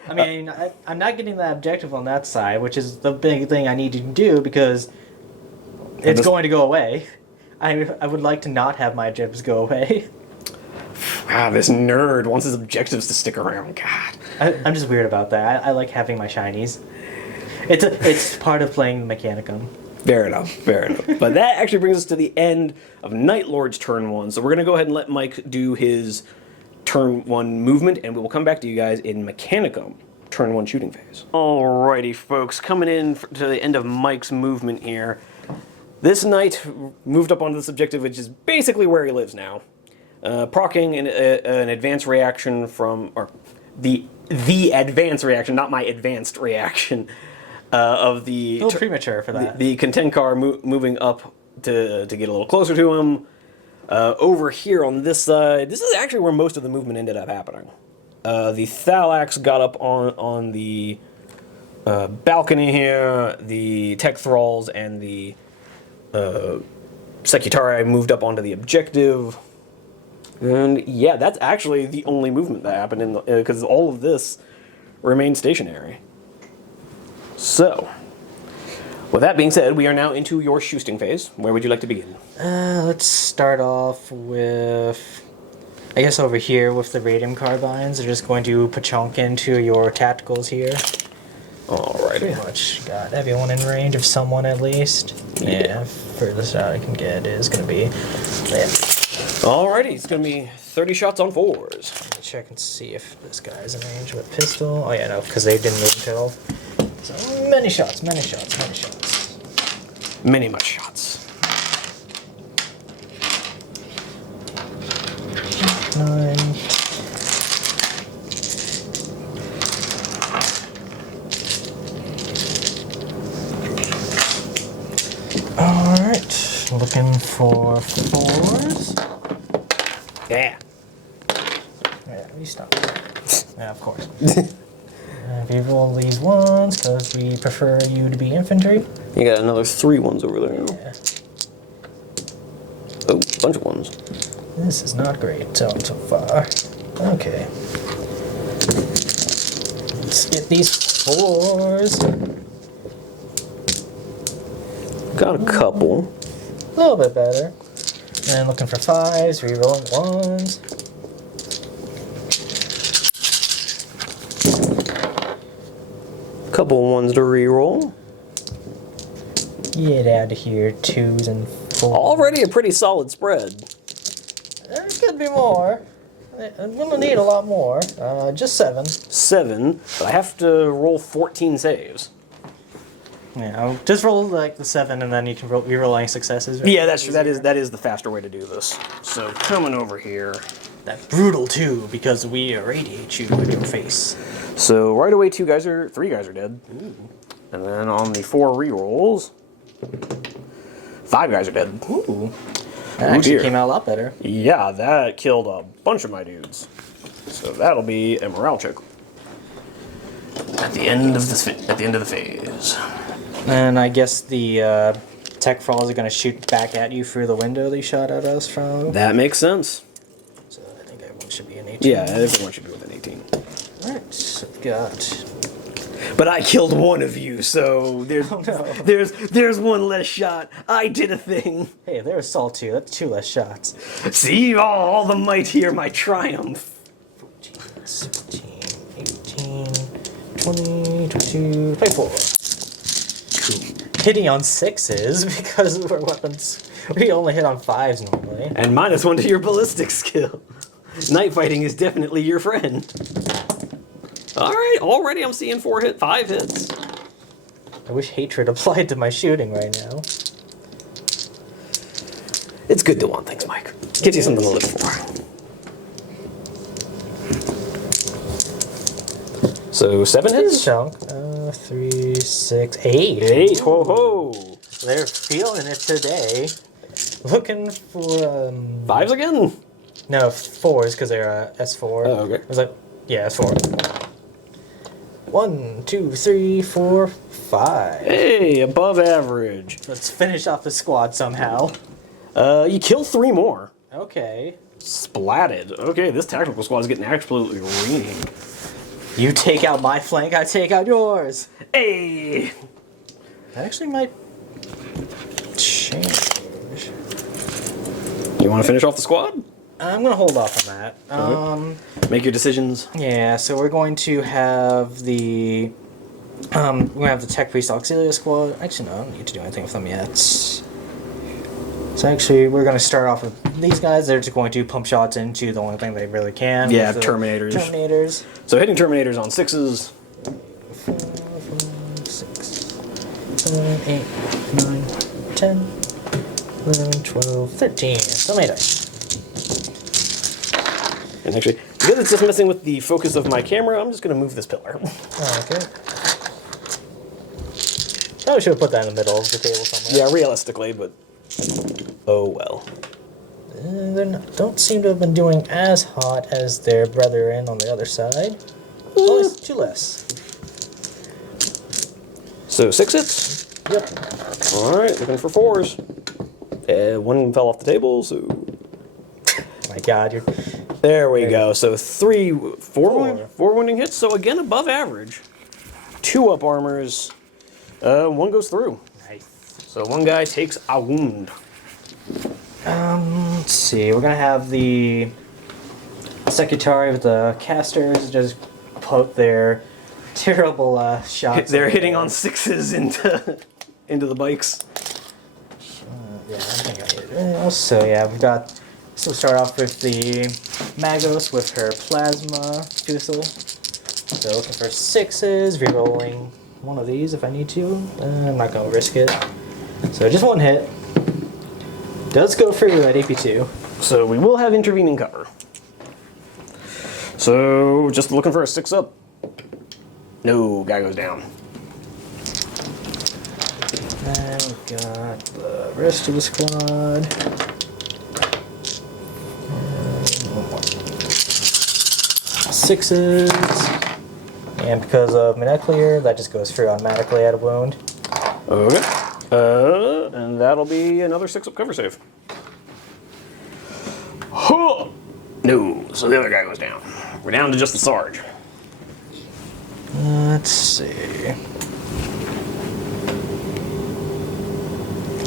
I mean, I'm not getting that objective on that side, which is the big thing I need to do because it's going to go away. I would like to not have my objectives go away. This nerd wants his objectives to stick around. God. I'm just weird about that. I like having my shinies. It's part of playing the Mechanicum. Fair enough. But that actually brings us to the end of Night Lord's turn 1. So we're going to go ahead and let Mike do his turn 1 movement, and we will come back to you guys in Mechanicum turn 1 shooting phase. Alrighty, folks, coming in to the end of Mike's movement here. This knight moved up onto this objective, which is basically where he lives now. Proccing an advanced reaction from, or the advanced reaction, not my advanced reaction, of the... A little premature for that. The contend car moving up to get a little closer to him. Over here on this side, this is actually where most of the movement ended up happening. The Thalax got up on the balcony here. The Tech Thralls and the Secutari moved up onto the objective. And yeah, that's actually the only movement that happened because all of this remained stationary. So, with that being said, we are now into your shooting phase. Where would you like to begin? Let's start off with, I guess over here with the radium carbines. They're just going to pachonk into your tacticals here. Alrighty. Pretty much got everyone in range of someone at least. Yeah, furthest out I can get is going to be... Yeah. Alrighty, it's going to be 30 shots on 4s. Let me check and see if this guy's in range with pistol. Oh yeah, no, because they didn't move until... So many shots, many shots, many shots. Many much shots. 9. Alright, looking for 4s. Yeah. Yeah, we stop. Yeah, of course. We roll these ones because we prefer you to be infantry. You got another 3 ones over there. Yeah. Oh, bunch of ones. This is not great so far. Okay. Let's get these 4s. Got a couple. A little bit better. And looking for 5s, rerolling 1s. Couple ones to reroll. Get out of here, 2s and 4s. Already a pretty solid spread. There could be more. I'm gonna need a lot more. Just 7. 7, but I have to roll 14 saves. Yeah, just roll like the 7, and then you can reroll any successes. Yeah, that's true. That is the faster way to do this. So coming over here. That brutal too, because we irradiate you with your face. So right away, 3 guys are dead. Ooh. And then on the 4 rerolls, 5 guys are dead. Ooh. That actually came out a lot better. Yeah, that killed a bunch of my dudes. So that'll be a morale check at the end of the phase. And I guess the tech thralls are going to shoot back at you through the window they shot at us from. That makes sense. So I think everyone should be an 18. Yeah, everyone should be within 18. Alright, so we've got... But I killed one of you, so there's there's one less shot. I did a thing. Hey, there's Assault 2. That's 2 less shots. See, all the might here, my triumph. 14, 16, 18, 20, 22, 24. Hitting on 6s because of our weapons. We only hit on 5s normally. And -1 to your ballistic skill. Night fighting is definitely your friend. Alright, already I'm seeing 5 hits. I wish hatred applied to my shooting right now. It's good to want things, Mike. Gives you something to live for. So 7 hits? Chunk. 3, 6, 8. 8, ho ho! They're feeling it today. Looking for 5s again? No, 4s because they're S4. Oh, okay. Was that? Yeah, S4. 1, 2, 3, 4, 5. Hey, above average. Let's finish off the squad somehow. You kill 3 more. Okay. Splatted. Okay, this tactical squad is getting absolutely reamed. You take out my flank, I take out yours. Hey! That actually might change. You want to finish off the squad? I'm gonna hold off on that. Make your decisions. Yeah, so we're going to have the we're gonna have the Tech Priest Auxilia squad. Actually, no, I don't need to do anything with them yet. So actually, we're gonna start off with these guys. They're just going to pump shots into the only thing they really can. Yeah, the Terminators. Terminators. So hitting Terminators on 6s. 7, 8, 9, 10, 11, 12, 13. So many dice. And actually, because it's just messing with the focus of my camera, I'm just going to move this pillar. Okay. Probably should have put that in the middle of the table somewhere. Yeah, realistically, but oh well. They don't seem to have been doing as hot as their brethren on the other side. Oh, it's 2 less. So 6 hits. Yep. All right, looking for 4s. 1 fell off the table, so My God, you're. there we go. So 4 4. wounding hits. So again, above average. 2 up armors. 1 goes through. Nice. So 1 guy takes a wound. Let's see. We're gonna have the secretary with the casters just put their terrible shots. They're hitting on 6s into the bikes. Yeah, I think I hit it. So yeah, we've got. So we'll start off with the Magos with her plasma fusel. So looking for 6s, rerolling one of these if I need to. I'm not gonna risk it. So just 1 hit. Does go through at AP2. So we will have intervening cover. So just looking for a 6 up. No, guy goes down. And we've got the rest of the squad. One more. 6s. And because of Mechanicum, that just goes through automatically at a wound. Okay. And that'll be another 6 up cover save. Huh. No, so the other guy goes down. We're down to just the Sarge. Let's see.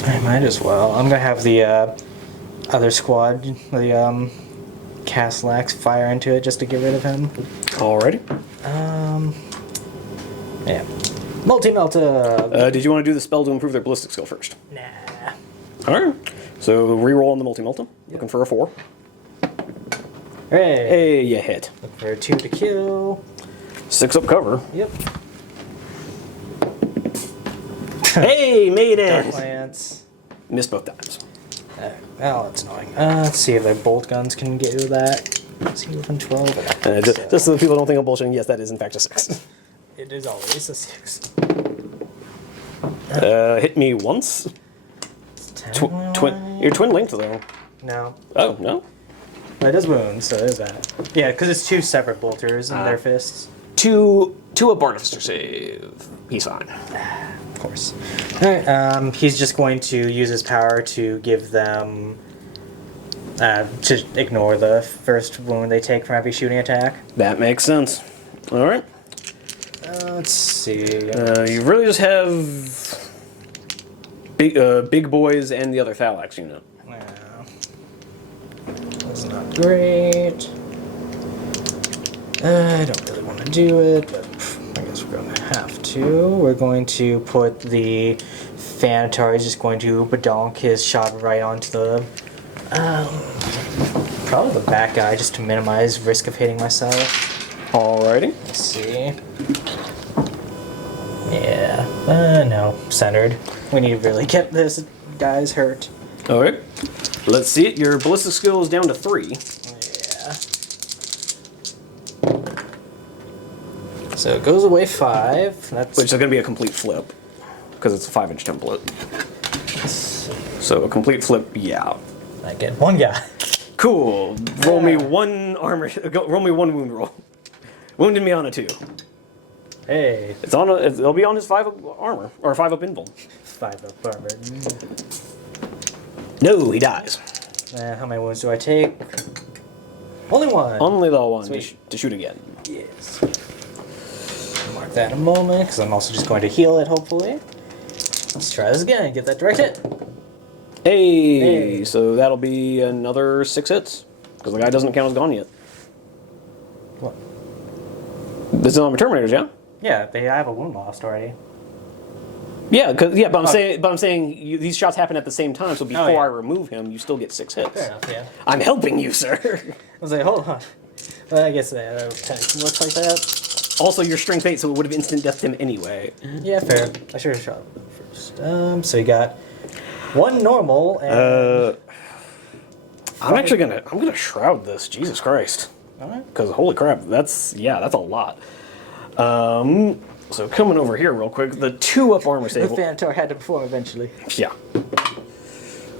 I might as well. I'm gonna have the other squad, the Caslax, fire into it just to get rid of him. Alrighty. Yeah. Multi-melta! Did you want to do the spell to improve their ballistic skill first? Nah. Alright. So reroll on the multi-melta. Looking for a 4. Hey! Hey, you hit. Look for a 2 to kill. 6 up cover. Yep. Hey, made it! Dark Lance. Missed both times. Well, that's annoying. Let's see if their bolt guns can get rid of that. Let's see, 12. Just so the people don't think I'm bullshitting, yes, that is in fact a 6. It is always a 6. Hit me once. You're twin linked though. No. Oh, no? It does wound, so there's that. Yeah, because it's 2 separate bolters in their fists. 2 up artificer save. He's fine. Of course. Alright, he's just going to use his power to give them... to ignore the first wound they take from every shooting attack. That makes sense. Alright. Let's see... You really just have big boys and the other Thalax unit. That's not great. I don't really want to do it, but I guess we're going to have to. We're going to put the Thanatar. He's just going to badonk his shot right onto the... probably the back guy, just to minimize risk of hitting myself. Alrighty. Let's see. Yeah. No. Centered. We need to really get this guy's hurt. Alright. Let's see it. Your ballistic skill is down to 3. Yeah. So it goes away 5. That's Which is going to be a complete flip. Because it's a 5-inch template. So a complete flip, yeah. I get 1 guy. Cool. Roll me 1 armor. Roll me 1 wound roll. Wounded me on a 2. Hey. It's on. It'll be on his 5 up armor or 5 up invul. 5 up armor. No, he dies. How many wounds do I take? Only 1. Only the 1 Sweet. to shoot again. Yes. Mark that in a moment, because I'm also just going to heal it, hopefully. Let's try this again and get that direct hit. Hey, so that'll be another 6 hits. Because the guy doesn't count as gone yet. What? This is on my Terminators, yeah? Yeah, I have a wound lost already. Yeah, but I'm saying these shots happen at the same time, so before I remove him, you still get 6 hits. Fair enough, yeah. I'm helping you, sir. I was like, hold on. Well, I guess that kind of looks like that. Also, you're strength 8, so it would have instant deathed him anyway. Yeah, fair. I should have shot So you got one normal and I'm gonna shroud this. Jesus Christ. alright. Because holy crap, that's a lot. So coming over here real quick, the 2-up armor The save. Thanator had to perform eventually. Yeah.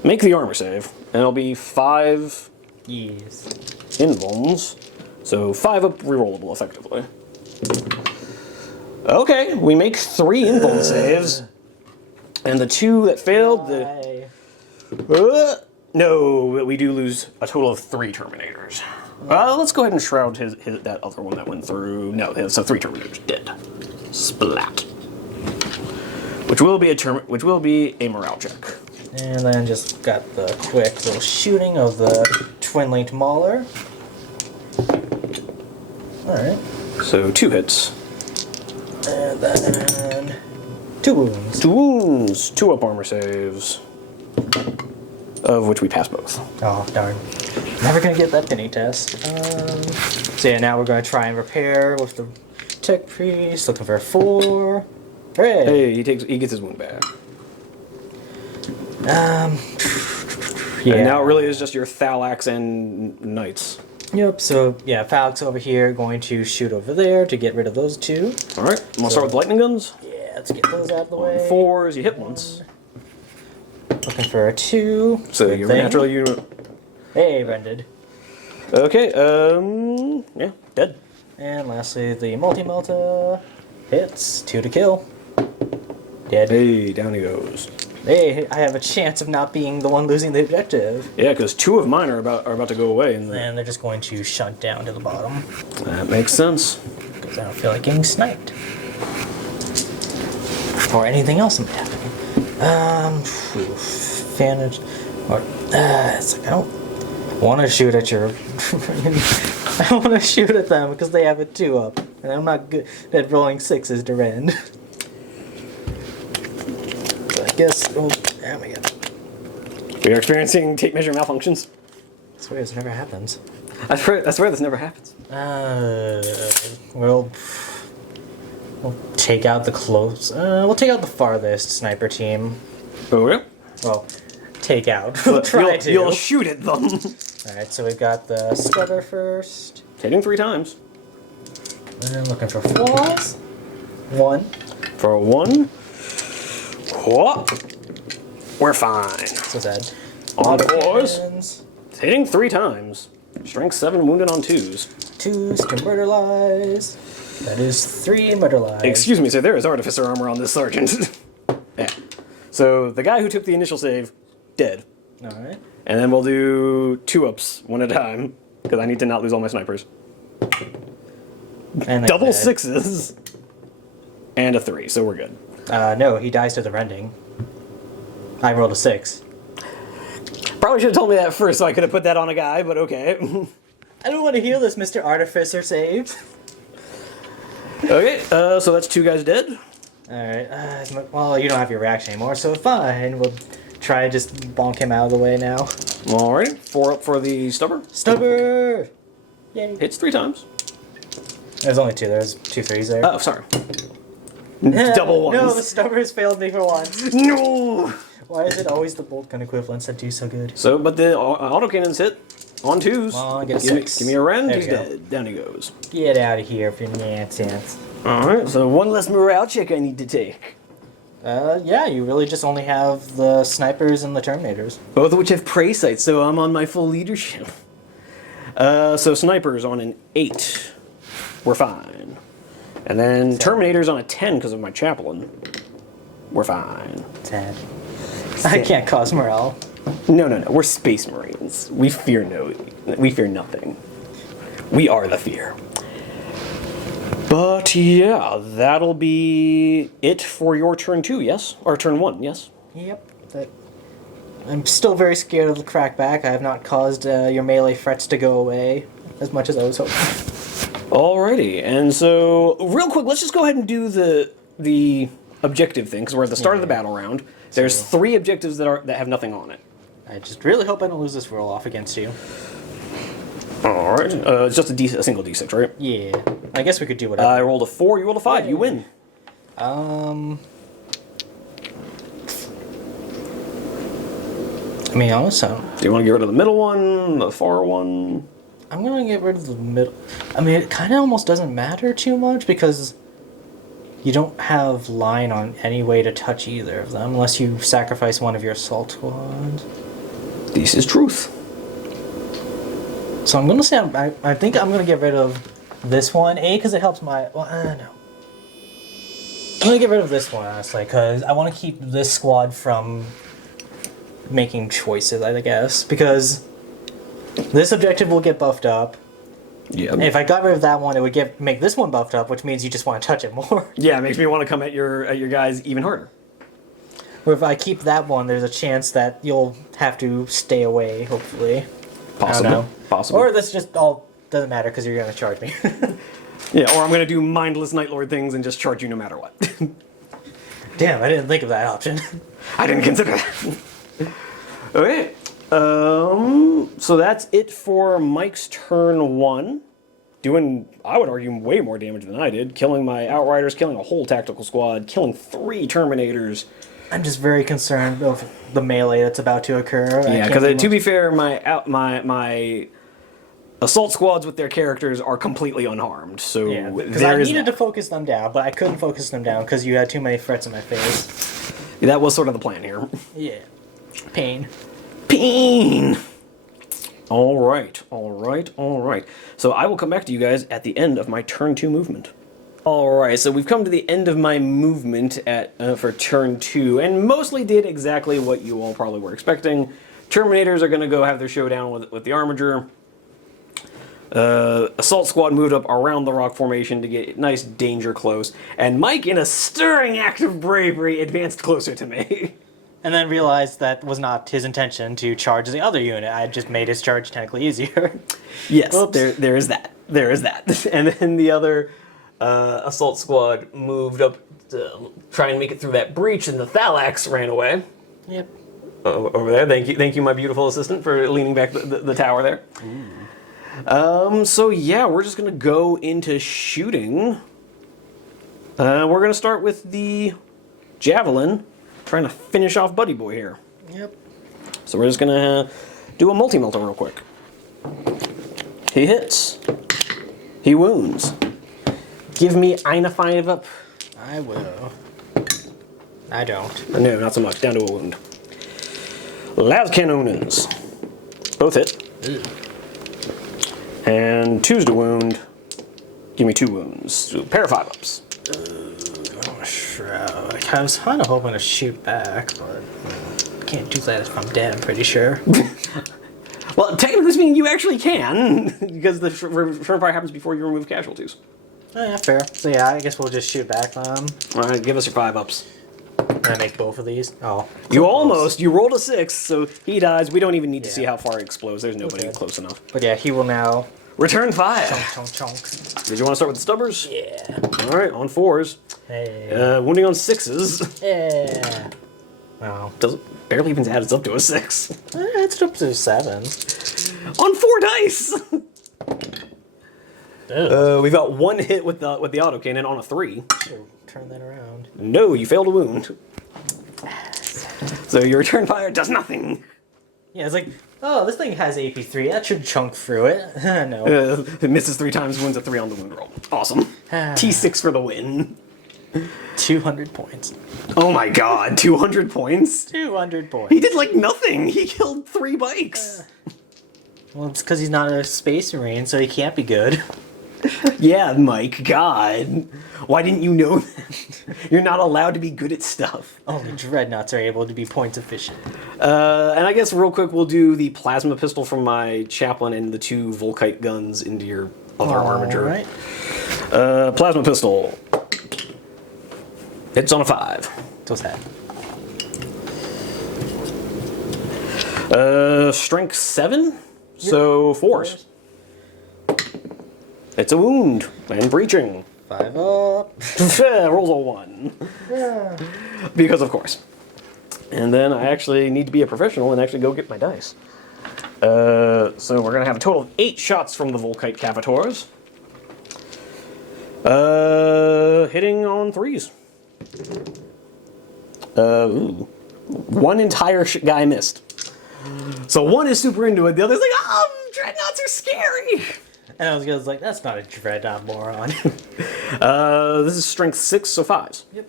Make the armor save, and it'll be 5 Yes. invulns. So 5-up rerollable effectively. Okay, we make 3 invuln saves. And the 2 that failed, no, we do lose a total of 3 Terminators. Let's go ahead and shroud that other one that went through. No, so 3 Terminators dead. Splat. Which will be a morale check. And then just got the quick little shooting of the twin-linked Mauler. Alright. So 2 hits. And then 2 wounds. 2 wounds. 2-up armor saves. Of which we pass both. Oh, darn. Never gonna get that penny test. So yeah, now we're gonna try and repair with the Tech Priest, looking for a 4. Hey, he gets his wound back. Yeah. And now it really is just your Thalax and Knights. Yep, so yeah, Falx over here going to shoot over there to get rid of those 2. Alright, want to start with lightning guns? Yeah, let's get those out of the way. 4s, you hit once. Looking for a 2. So Good your thing. natural unit. Hey, rendered. Okay, yeah, dead. And lastly, the multi-melta hits 2 to kill. Dead. Hey, down he goes. Hey, I have a chance of not being the one losing the objective. Yeah, because 2 of mine are about to go away. And And they're just going to shunt down to the bottom. that makes sense. Because I don't feel like getting sniped. Or anything else might happen. Advantage. Or, it's like, I don't want to shoot at your... I don't want to shoot at them because they have a 2-up. And I'm not good at rolling 6s to rend. So I guess... Oh my god. You're experiencing tape measure malfunctions? I swear this never happens. I swear this never happens. We'll take out the close... we'll take out the farthest sniper team. Okay. Well, take out. We'll try to. You'll shoot at them. Alright, so we've got the stubber first. Hitting 3 times. And then looking for 4s. 1. For a 1. Whoop. We're fine. So sad. On 4s. Cannons, Hitting 3 times. Strength 7, wounded on 2s. 2s to murder lies. That is 3 murder lies. Excuse me, sir, there is artificer armor on this sergeant. Yeah. So the guy who took the initial save, dead. Alright. And then we'll do 2-ups, one at a time, because I need to not lose all my snipers. And Double dead. 6s. And a 3, so we're good. No, he dies to the rending. I rolled a 6. Probably should have told me that first so I could have put that on a guy, but okay. I don't want to heal this, Mr. Artificer save. Okay, so that's 2 guys dead. Alright, well, you don't have your reaction anymore, so fine. We'll try to just bonk him out of the way now. Alright, 4 up for the stubber. Stubber! Yay. Hits 3 times. There's only 2, there's 2 3s there. Oh, sorry. Double ones. No, the stubbers failed me for once. No! Why is it always the bolt gun equivalents that do so good? So, but the autocannons hit on 2s. Well, I get a give me, 6. give me a rend, There he's you go. dead. Down he goes. Get out of here for nonsense. Alright, so one less morale check I need to take. Yeah, you really just only have the snipers and the terminators. Both of which have prey sights, so I'm on my full leadership. So snipers on an 8. We're fine. And then Terminators on a 10 because of my chaplain. We're fine. Sad. I can't cause morale. No. We're Space Marines. We fear nothing. We are the fear. But yeah, that'll be it for your turn 2, yes? Or turn 1, yes? Yep. I'm still very scared of the crackback. I have not caused your melee threats to go away as much as I was hoping. Alrighty, and so real quick, let's just go ahead and do the objective thing because we're at the start of the battle round. There's 3 objectives that have nothing on it. I just really hope I don't lose this roll off against you. Alright, it's just a single d6, right? Yeah. I guess we could do whatever. I rolled a 4, you rolled a 5, you win. I mean, also, Do you want to get rid of the middle one, the far one? I'm gonna get rid of the middle. I mean, it kind of almost doesn't matter too much because you don't have line on any way to touch either of them unless you sacrifice one of your assault squads. This is truth. So I'm gonna say I think I'm gonna get rid of this one. A, because it helps my. Well, no. I'm gonna get rid of this one honestly because I want to keep this squad from making choices. I guess because this objective will get buffed up. Yeah. And if I got rid of that one, it would make this one buffed up, which means you just want to touch it more. Yeah, it makes me want to come at your guys even harder. Or if I keep that one, there's a chance that you'll have to stay away. Hopefully. Possible. I don't know. Possible. Or this just all doesn't matter because you're gonna charge me. Yeah, or I'm going to do mindless Night Lord things and just charge you no matter what. Damn, I didn't think of that option. I didn't consider that. Okay. So that's it for Mike's turn 1. Doing, I would argue, way more damage than I did. Killing my Outriders, killing a whole tactical squad, killing 3 Terminators. I'm just very concerned of the melee that's about to occur. Yeah, because to be fair, my assault squads with their characters are completely unharmed. So Yeah, because I needed to focus them down, but I couldn't focus them down because you had too many threats in my face. That was sort of the plan here. Yeah. Pain. Pain! Alright. So I will come back to you guys at the end of my turn 2 movement. Alright, so we've come to the end of my movement for turn 2, and mostly did exactly what you all probably were expecting. Terminators are going to go have their showdown with the Armiger. Assault squad moved up around the rock formation to get nice danger close, and Mike, in a stirring act of bravery, advanced closer to me. And then realized that was not his intention to charge the other unit. I just made his charge technically easier. Yes, Oops. there is that. And then the other assault squad moved up to try and make it through that breach, and the Thalax ran away. Yep. Over there. Thank you, my beautiful assistant, for leaning back the tower there. So yeah, we're just gonna go into shooting. We're gonna start with the javelin, trying to finish off Buddy Boy here. Yep. So we're just gonna do a multi-melter real quick. He hits. He wounds. Give me eine 5 up. I will. I don't. No, not so much. Down to a wound. Lascannonins. Both hit. Ew. And 2's to wound. Give me 2 wounds. So pair of 5 ups. Oh, Shroud. I was kind of hoping to shoot back, but can't do that if I'm dead, I'm pretty sure. Well, technically speaking, you actually can, because the return fire happens before you remove casualties. Oh, yeah, fair. So yeah, I guess we'll just shoot back. Alright, give us your 5 ups. Can I make both of these? Oh. You almost. You rolled a 6, so he dies. We don't even need to see Yeah. how far it explodes. There's nobody Okay. close enough. But yeah, he will now Return fire. chonk, chonk, chonk. Did you want to start with the stubbers? Yeah. Alright, on 4s. Hey. Wounding on 6s. Yeah. Oh. Barely even adds up to a 6. It's up to 7. On 4 dice! Ew. We've got 1 hit with the autocannon on a 3. Turn that around. No, you failed a wound. So your return fire does nothing. Yeah, it's like, oh, this thing has AP3. That should chunk through it. No. It misses 3 times, wins a 3 on the wound roll. Awesome. T6 for the win. 200 points. Oh my god, 200 points? 200 points. He did like nothing. He killed 3 bikes. Well, it's because he's not a space marine, so he can't be good. Yeah, Mike, god. Why didn't you know that? You're not allowed to be good at stuff. Only dreadnoughts are able to be points efficient. And I guess real quick we'll do the plasma pistol from my chaplain and the 2 Volkite guns into your other armature. Right. Plasma pistol. It's on a 5. What's that? Strength 7? So 4s. It's a wound and breaching. 5 up. Rolls a 1. Yeah. Because of course. And then I actually need to be a professional and actually go get my dice. So we're going to have a total of 8 shots from the Volkite Cavitors. Hitting on 3s. Ooh. 1 entire guy missed. So one is super into it, the other's like, oh, dreadnoughts are scary. And I was like, that's not a dreadnought, moron. This is strength 6, so 5s. Yep.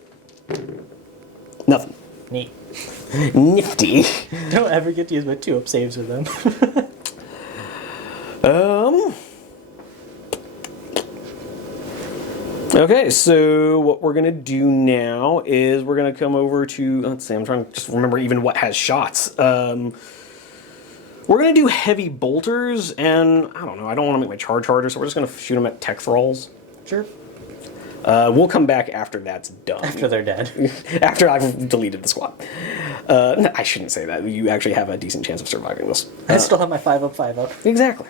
Nothing. Neat. Nifty. Don't ever get to use my 2-up saves with them. Okay, so what we're gonna do now is we're gonna come over to, let's see, I'm trying to just remember even what has shots. We're gonna do heavy bolters, and I don't know, I don't want to make my charge harder, so we're just gonna shoot them at tech thralls. Sure. We'll come back after that's done. After they're dead. After I've deleted the squad. No, I shouldn't say that. You actually have a decent chance of surviving this. I still have my 5-up, 5-up. Exactly.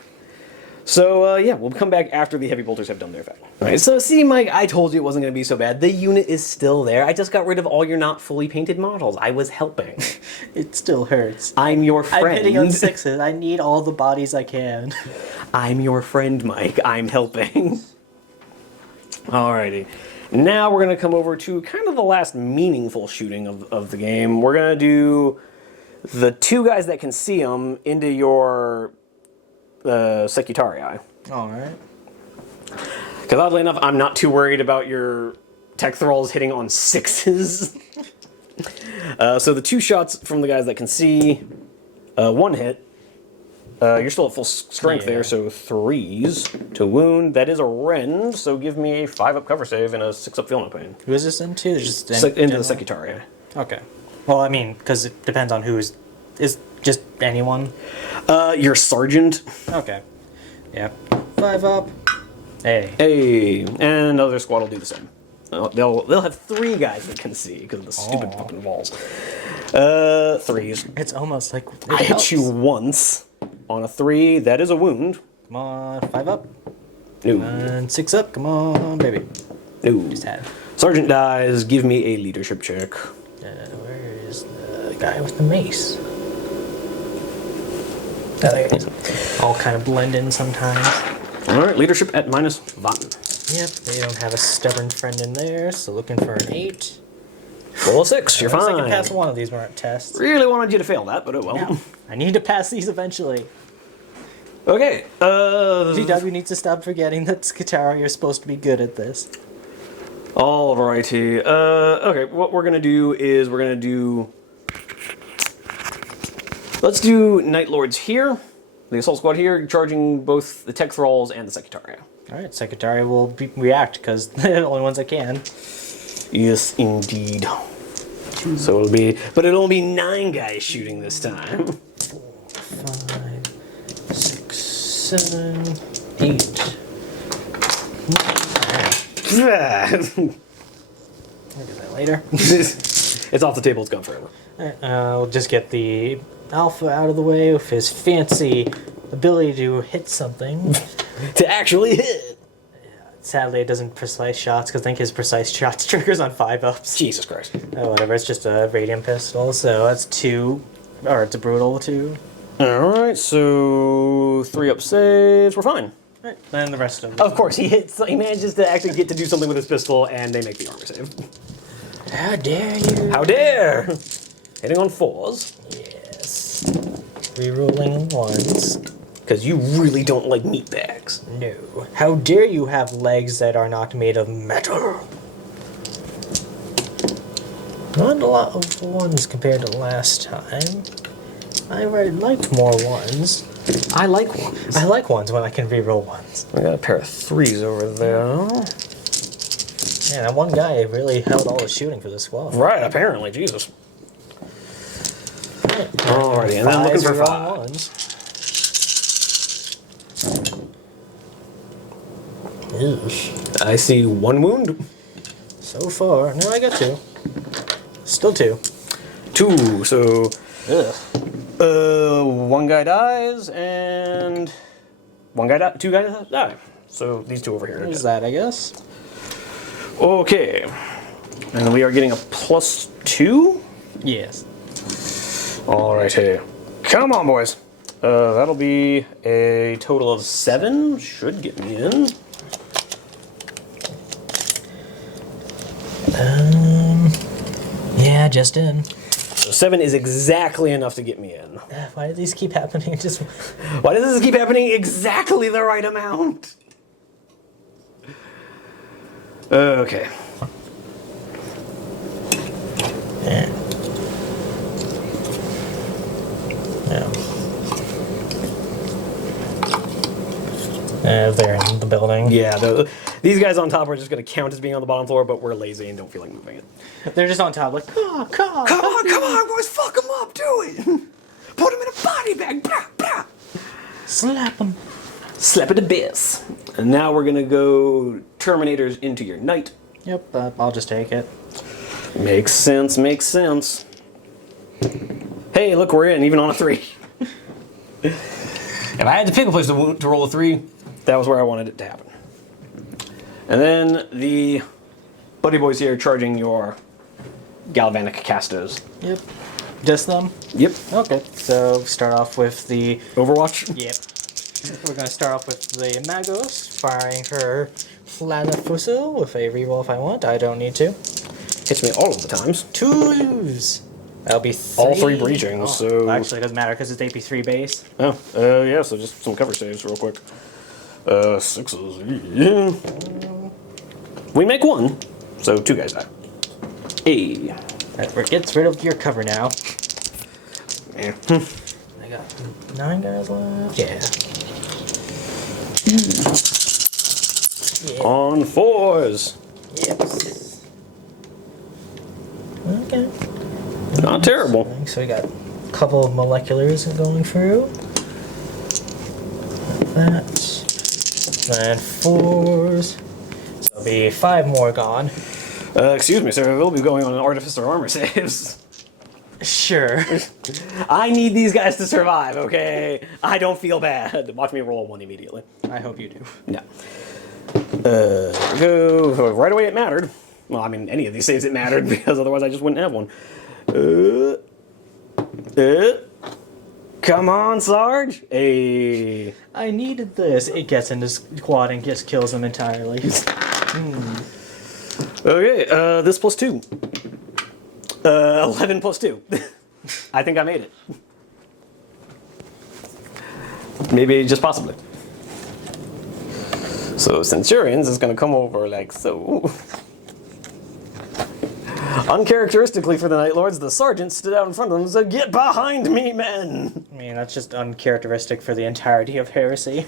So, yeah, we'll come back after the heavy bolters have done their thing. Alright, so see, Mike, I told you it wasn't going to be so bad. The unit is still there. I just got rid of all your not fully painted models. I was helping. It still hurts. I'm your friend. I'm hitting on 6s. I need all the bodies I can. I'm your friend, Mike. I'm helping. Alrighty. Now we're going to come over to kind of the last meaningful shooting of the game. We're going to do the 2 guys that can see them into your Secutarii. Alright. Because oddly enough, I'm not too worried about your tech thralls hitting on 6s. So the 2 shots from the guys that can see, 1 hit. You're still at full strength there, so 3s to wound. That is a rend, so give me a 5-up cover save and a 6-up feel no pain. Who is this into? Just Into the Secutarii. Okay. Well, I mean, because it depends on who's... Is just anyone? Your sergeant. Okay. Yeah. 5-up. Hey. Hey, and another squad will do the same. They'll have 3 guys that can see because of the stupid fucking walls. 3s. It's almost like I hit you once on a 3. That is a wound. Come on, 5-up. No. And 6-up. Come on, baby. No. Just had. Sergeant dies. Give me a leadership check. Where is the guy with the mace? Oh, there it is. All kind of blend in sometimes. All right, leadership at -1. Yep, they don't have a stubborn friend in there, so looking for an 8. Roll a 6. You're At least fine. I can pass one of these weren't tests. Really wanted you to fail that, but it won't. No, I need to pass these eventually. Okay. GW needs to stop forgetting that Skitarii are supposed to be good at this. Alrighty. Okay, what we're gonna do is we're gonna do. Let's do Night Lords here, the Assault Squad here, charging both the Tech Thralls and the Secutarii. Alright, Secretary will react, because they're the only ones that can. Yes, indeed. So it'll be, but it'll only be 9 guys shooting this time. 5, 6, 7, 8. I'll get that later. It's off the table, it's gone forever. Alright, we'll just get the Alpha out of the way with his fancy ability to hit something. To actually hit! Sadly, it doesn't precise shots, because I think his precise shots triggers on 5-ups. Jesus Christ. Oh, whatever, it's just a radiant pistol, so that's 2. Or it's a brutal 2. Alright, so 3-up saves, we're fine. Alright, then the rest of them. Of course, he manages to actually get to do something with his pistol, and they make the armor save. How dare you? How dare! Hitting on 4s. Yes. Rerolling 1s. Because you really don't like meatbags. No. How dare you have legs that are not made of metal? Not a lot of 1s compared to last time. I already liked more 1s. I like 1s. I like 1s when I can reroll 1s. I got a pair of 3s over there. Yeah, that one guy really held all the shooting for the squad. Right, apparently, Jesus. Alrighty, and then looking for 5s. I see 1 wound. So far, no, I got 2. Still 2. 2, so Ugh. 1 guy dies and 2 guys die. So these 2 over here. There's that, I guess. Okay, and we are getting a +2. Yes. Alrighty, come on, boys. That'll be a total of 7. Should get me in. Yeah, just in. So 7 is exactly enough to get me in. Why do these keep happening? Just Why does this keep happening exactly the right amount? Okay. yeah. Yeah. They're in the building. Yeah, these guys on top are just going to count as being on the bottom floor, but we're lazy and don't feel like moving it. They're just on top, like, oh, come on, Come on, boys, fuck them up, do it! Put them in a body bag, blah, blah. slap them. Slap it to bits. And now we're going to go Terminators into your knight. Yep, I'll just take it. Makes sense, makes sense. Hey, look, we're in, even on a 3. If I had to pick a place to roll a 3, that was where I wanted it to happen. And then the buddy boys here charging your galvanic casters. Yep. Just them? Yep. Okay, so start off with the... Overwatch? Yep. We're going to start off with the Magos, firing her Flanafuso with a reroll if I want. I don't need to. Hits me all of the times. 2s. That'll be 3. All 3 breaching, so... Actually, it doesn't matter because it's AP3 base. Oh, yeah, so just some cover saves real quick. 6s. Yeah. We make 1, so 2 guys die. Hey. That gets rid of your cover now. Yeah. I got 9 guys left. Yeah. On 4s. Yes. Okay. Not terrible. So we got a couple of moleculars going through. That. Then 4s. So there'll be 5 more gone. Excuse me, sir. We'll be going on an Artificer armor saves. Sure. I need these guys to survive, okay? I don't feel bad. Watch me roll a 1 immediately. I hope you do. No. Go. Right away it mattered. Well, I mean, any of these saves it mattered, because otherwise I just wouldn't have one. Come on, Sarge. Hey. I needed this. It gets into squad and just kills them entirely. Okay, this plus 2. 11 plus 2. I think I made it. Maybe just possibly. So Centurions is going to come over like so. Uncharacteristically for the Night Lords, the Sergeant stood out in front of them and said, "Get behind me, men!" I mean, that's just uncharacteristic for the entirety of Heresy.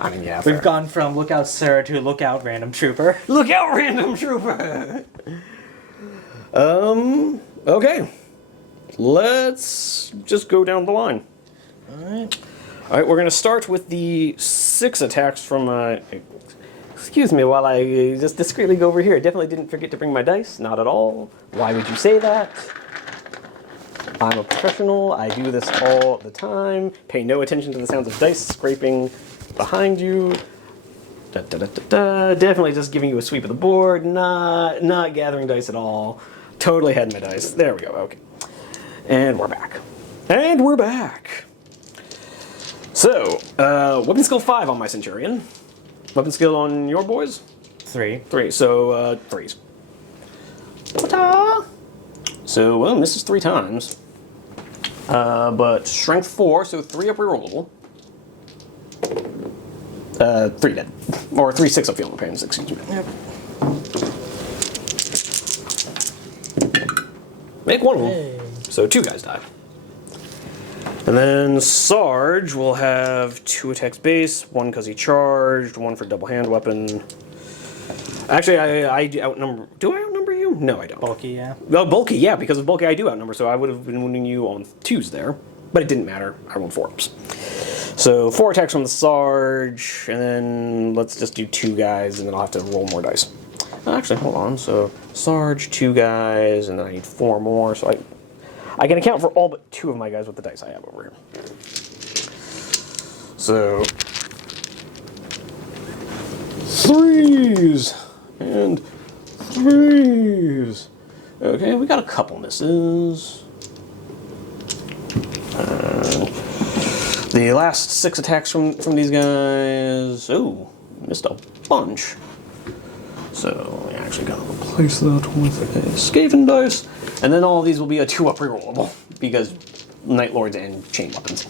I mean, yeah, We've gone from Look Out Sir to Look Out Random Trooper. Look out, random trooper! Okay. Let's just go down the line. Alright. Alright, we're going to start with the 6 attacks from, excuse me while I just discreetly go over here. I definitely didn't forget to bring my dice. Not at all. Why would you say that? I'm a professional. I do this all the time. Pay no attention to the sounds of dice scraping behind you. Da, da, da, da, da. Definitely just giving you a sweep of the board. Not gathering dice at all. Totally had my dice. There we go. Okay. And we're back. And we're back. So, weapon skill 5 on my Centurion. Weapon skill on your boys? 3. 3. So, 3s. Ta-da! So, well, misses 3 times. But strength 4, so 3 up rerollable. 3 dead. Or 3 6 up feeling pains, excuse me. Yep. Make 1 of them. Hey. So 2 guys die. And then Sarge will have 2 attacks base, 1 because he charged, 1 for double hand weapon. Actually, I outnumber. Do I outnumber you? No, I don't. Bulky, yeah. Well, bulky, yeah, because of bulky I do outnumber, so I would have been winning you on 2s there. But it didn't matter. I rolled 4 ups. So 4 attacks from the Sarge, and then let's just do 2 guys, and then I'll have to roll more dice. Actually, hold on. So Sarge, 2 guys, and then I need 4 more, so I can account for all but 2 of my guys with the dice I have over here. So 3s and 3s. Okay, we got a couple misses. The last 6 attacks from these guys. Ooh, missed a bunch. So we actually gotta replace that with a Skaven dice. And then all of these will be a 2-up rerollable because Night Lords and chain weapons.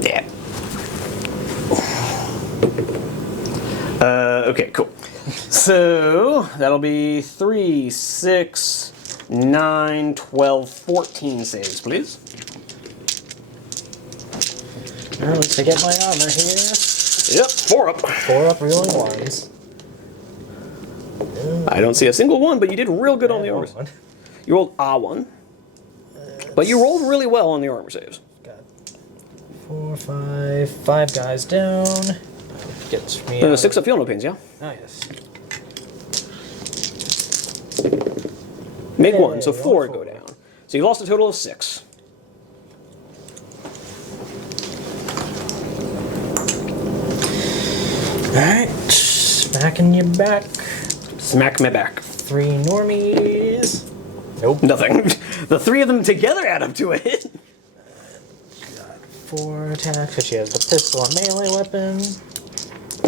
Yeah. Okay, cool. So that'll be 3, 6, 9, 12, 14 saves, please. Alright, let's get my armor here. Yep, 4 up. 4 up, rolling 1s. I don't see a single one, but you did real good on the armor. You rolled a 1. But you rolled really well on the armor saves. Got 4, 5 guys down. Gets me 6 up, feel no pains, yeah? Oh, yes. Make 1, so 4 go down. So you lost a total of 6. Alright, smacking you back. Smack me back. 3 normies. Nope. Nothing. The 3 of them together add up to a hit. Got 4 attacks, because she has the pistol and melee weapon.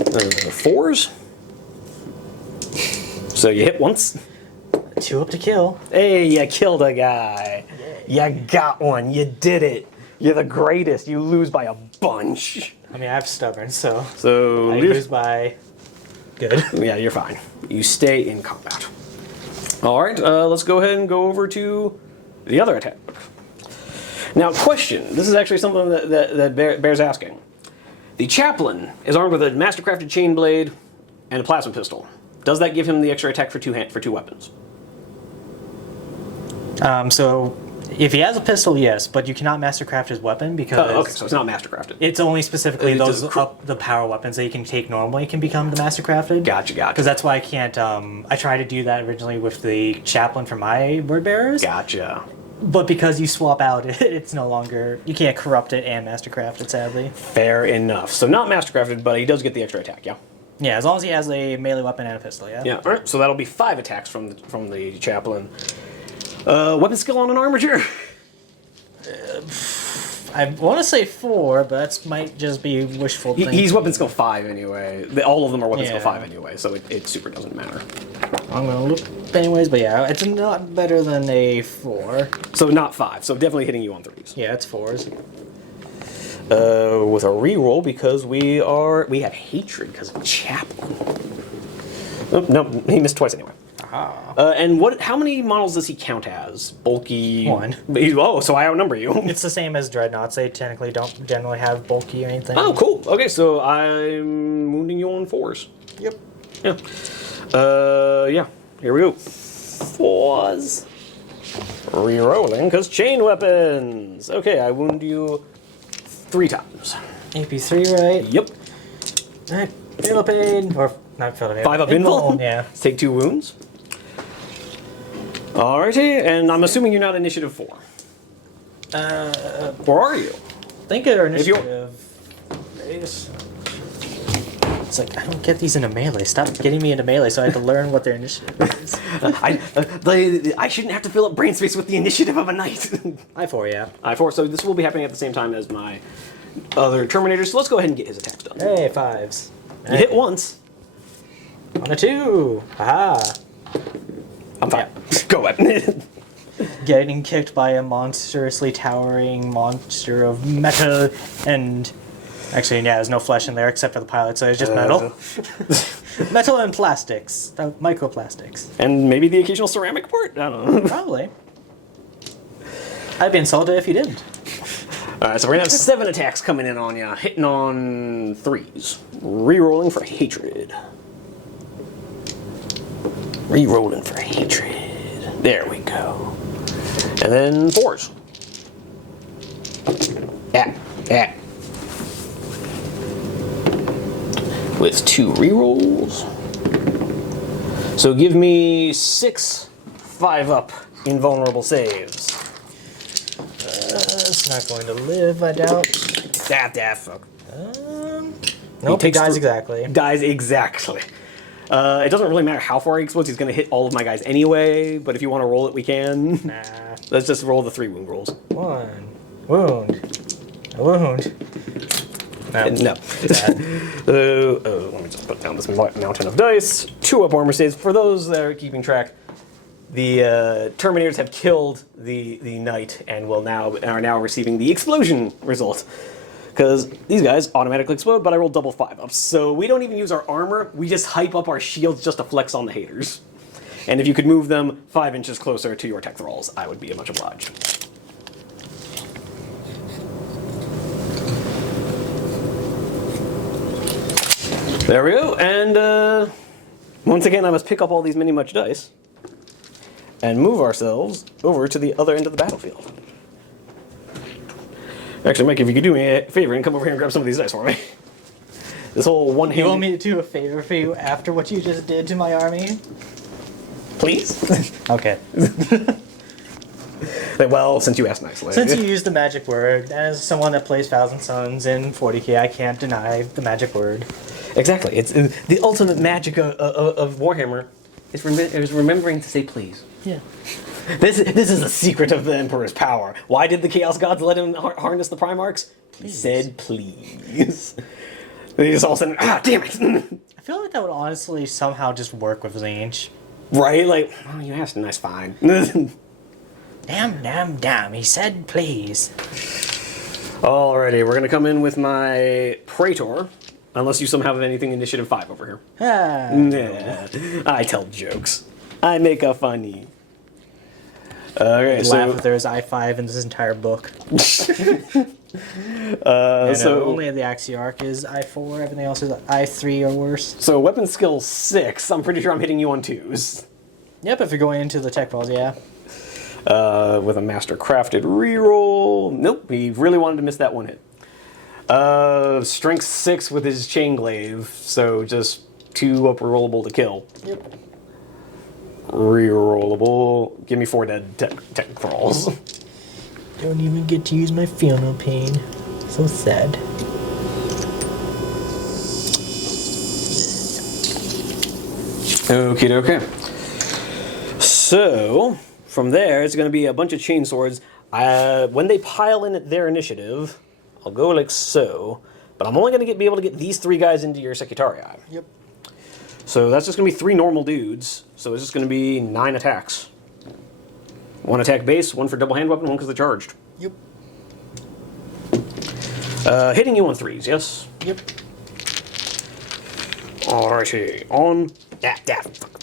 4s. So you hit once. 2 up to kill. Hey, you killed a guy. You got one. You did it. You're the greatest. You lose by a bunch. I mean, I have stubborn, so So I lose by good. Yeah, you're fine. You stay in combat. All right, let's go ahead and go over to the other attack. Now, question. This is actually something that bears asking. The chaplain is armed with a mastercrafted chain blade and a plasma pistol. Does that give him the extra attack for two weapons? So if he has a pistol, yes, but you cannot mastercraft his weapon because Okay, so it's not mastercrafted. it's only specifically It those does the power weapons that you can take normally can become the mastercrafted. Gotcha. Because that's why I can't. I tried to do that originally with the chaplain for my word bearers. Gotcha. But because you swap out, it's no longer, you can't corrupt it and mastercraft it, sadly. Fair enough. So not mastercrafted, but he does get the extra attack, yeah? Yeah, as long as he has a melee weapon and a pistol, yeah. Yeah, all right. So that'll be 5 attacks from the chaplain. Weapon skill on an armature? I want to say 4, but that might just be wishful thinking. He's weapon skill 5 anyway. All of them are weapon skill Yeah. 5 anyway, so it super doesn't matter. I'm going to look anyways, but yeah, it's not better than a 4. So not 5, so definitely hitting you on 3s. Yeah, it's 4s. With a reroll because we have hatred because of chaplain. Oh, no, he missed twice anyway. And how many models does he count as? Bulky? 1. So I outnumber you. It's the same as dreadnoughts. They technically don't generally have bulky or anything. Oh, cool. Okay, so I'm wounding you on 4s. Yep. Yeah. Yeah. Here we go. 4s. Rerolling because chain weapons. Okay, I wound you 3 times. AP3, right? Yep. Alright, fatal pain. Or, not fatal pain. 5 up invul? Yeah. Let's take 2 wounds. Alrighty, and I'm assuming you're not initiative 4. Or are you? Think of our If you're- initiative. It's like, I don't get these into melee. Stop getting me into melee so I have to learn what their initiative is. I shouldn't have to fill up brain space with the initiative of a knight. I4, yeah. I4, so this will be happening at the same time as my other Terminators, so let's go ahead and get his attacks done. Hey, 5s. You hit once. On a 2. Aha. I'm fine. Go ahead. Getting kicked by a monstrously towering monster of metal and... Actually, yeah, there's no flesh in there except for the pilot, so it's just metal. Metal and plastics. Microplastics. And maybe the occasional ceramic part? I don't know. Probably. I'd be insulted if you didn't. Alright, so we're gonna have 7 attacks coming in on you, hitting on 3s. Rerolling for hatred. Rerolling for hatred. There we go. And then 4s. Yeah. With 2 rerolls. So give me 6 5-up invulnerable saves. It's not going to live, I doubt. Fuck. Nope, he takes dies thr- exactly. Dies exactly. It doesn't really matter how far he explodes, he's going to hit all of my guys anyway, but if you want to roll it, we can. Nah. Let's just roll the 3 wound rolls. 1. Wound. A wound. No. Let me just put down this mountain of dice. 2 up armor saves. For those that are keeping track, the Terminators have killed the knight and are now receiving the explosion result. Because these guys automatically explode, but I rolled double 5-ups. So we don't even use our armor, we just hype up our shields just to flex on the haters. And if you could move them 5 inches closer to your tech thralls, I would be much obliged. There we go, and once again I must pick up all these mini-much dice and move ourselves over to the other end of the battlefield. Actually, Mike, if you could do me a favor and come over here and grab some of these dice for me. This whole one-handed... You want me to do a favor for you after what you just did to my army? Please? Okay. Well, since you asked nicely. Since you used the magic word, as someone that plays Thousand Suns in 40k, I can't deny the magic word. Exactly. It's the ultimate magic of Warhammer is remembering to say please. Yeah. This is the secret of the Emperor's power. Why did the Chaos Gods let him harness the Primarchs? He said please. They just all of a sudden, damn it! I feel like that would honestly somehow just work with Zinch. Right? Like, well, you asked, and that's fine. Damn, he said please. Alrighty, we're gonna come in with my Praetor. Unless you somehow have anything initiative 5 over here. Yeah, I tell jokes. I make a funny. Okay, so laugh if there's I5 in this entire book. Only the Axiarch is I4. Everything else is I3 or worse. So weapon skill 6. I'm pretty sure I'm hitting you on 2s. Yep, if you're going into the tech balls, yeah. With a master crafted reroll. Nope, he really wanted to miss that one hit. Strength 6 with his chain glaive, so just 2 upper rollable to kill. Yep. Rerollable. Give me 4 dead tech crawls. Don't even get to use my feel no pain. So sad. Okie dokie. So, from there, it's going to be a bunch of chain swords. When they pile in their initiative, I'll go like so, but I'm only going to be able to get these 3 guys into your Secretarii. Yep. So that's just going to be 3 normal dudes, so it's just going to be 9 attacks. 1 attack base, 1 for double hand weapon, 1 because they're charged. Yep. Hitting you on 3s, yes? Yep. Alrighty, on... fuck.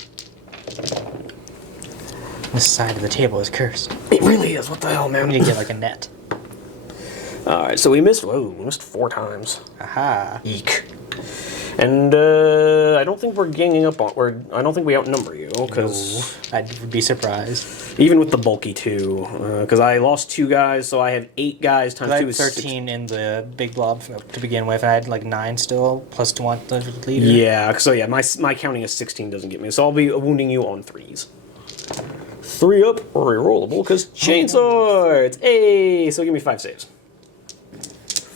This side of the table is cursed. It really is, what the hell, man? We need to get like a net. Alright, so we missed 4 times. Aha. Eek. And I don't think we're ganging up on... I don't think we outnumber you, because... I would be surprised. Even with the bulky 2, because I lost 2 guys, so I have 8 guys times I 2 had is 13 in the big blob to begin with. I had like 9 still, plus 2 the leader. Yeah, so yeah, my counting is 16 doesn't get me, so I'll be wounding you on 3s. 3 up, rerollable, because chain swords! Hey, so give me 5 saves.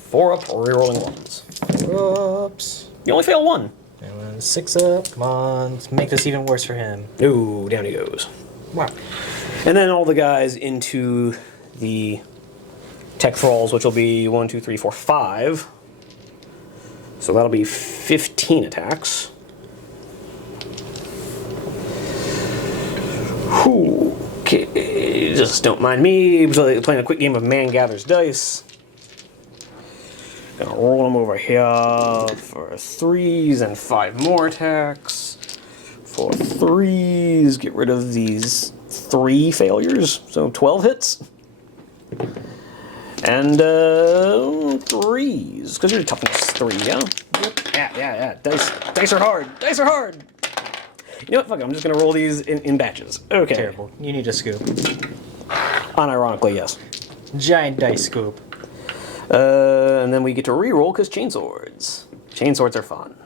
4 up, rerolling 1s. Oops. You only fail 1. And then 6 up. Come on, let's make this even worse for him. Ooh, down he goes. Wow. And then all the guys into the tech thralls, which will be 1, 2, 3, 4, 5. So that'll be 15 attacks. Okay, just don't mind me playing a quick game of Man Gathers Dice. Gonna roll them over here for 3s and 5 more attacks. For 3s, get rid of these 3 failures, so 12 hits. And 3s, because you're toughness 3, yeah? Yep. Yeah. Dice are hard. Dice are hard. You know what? Fuck it. I'm just gonna roll these in batches. Okay. Terrible. You need a scoop. Unironically, yes. Giant dice scoop. And then we get to reroll because chainswords. Chainswords are fun.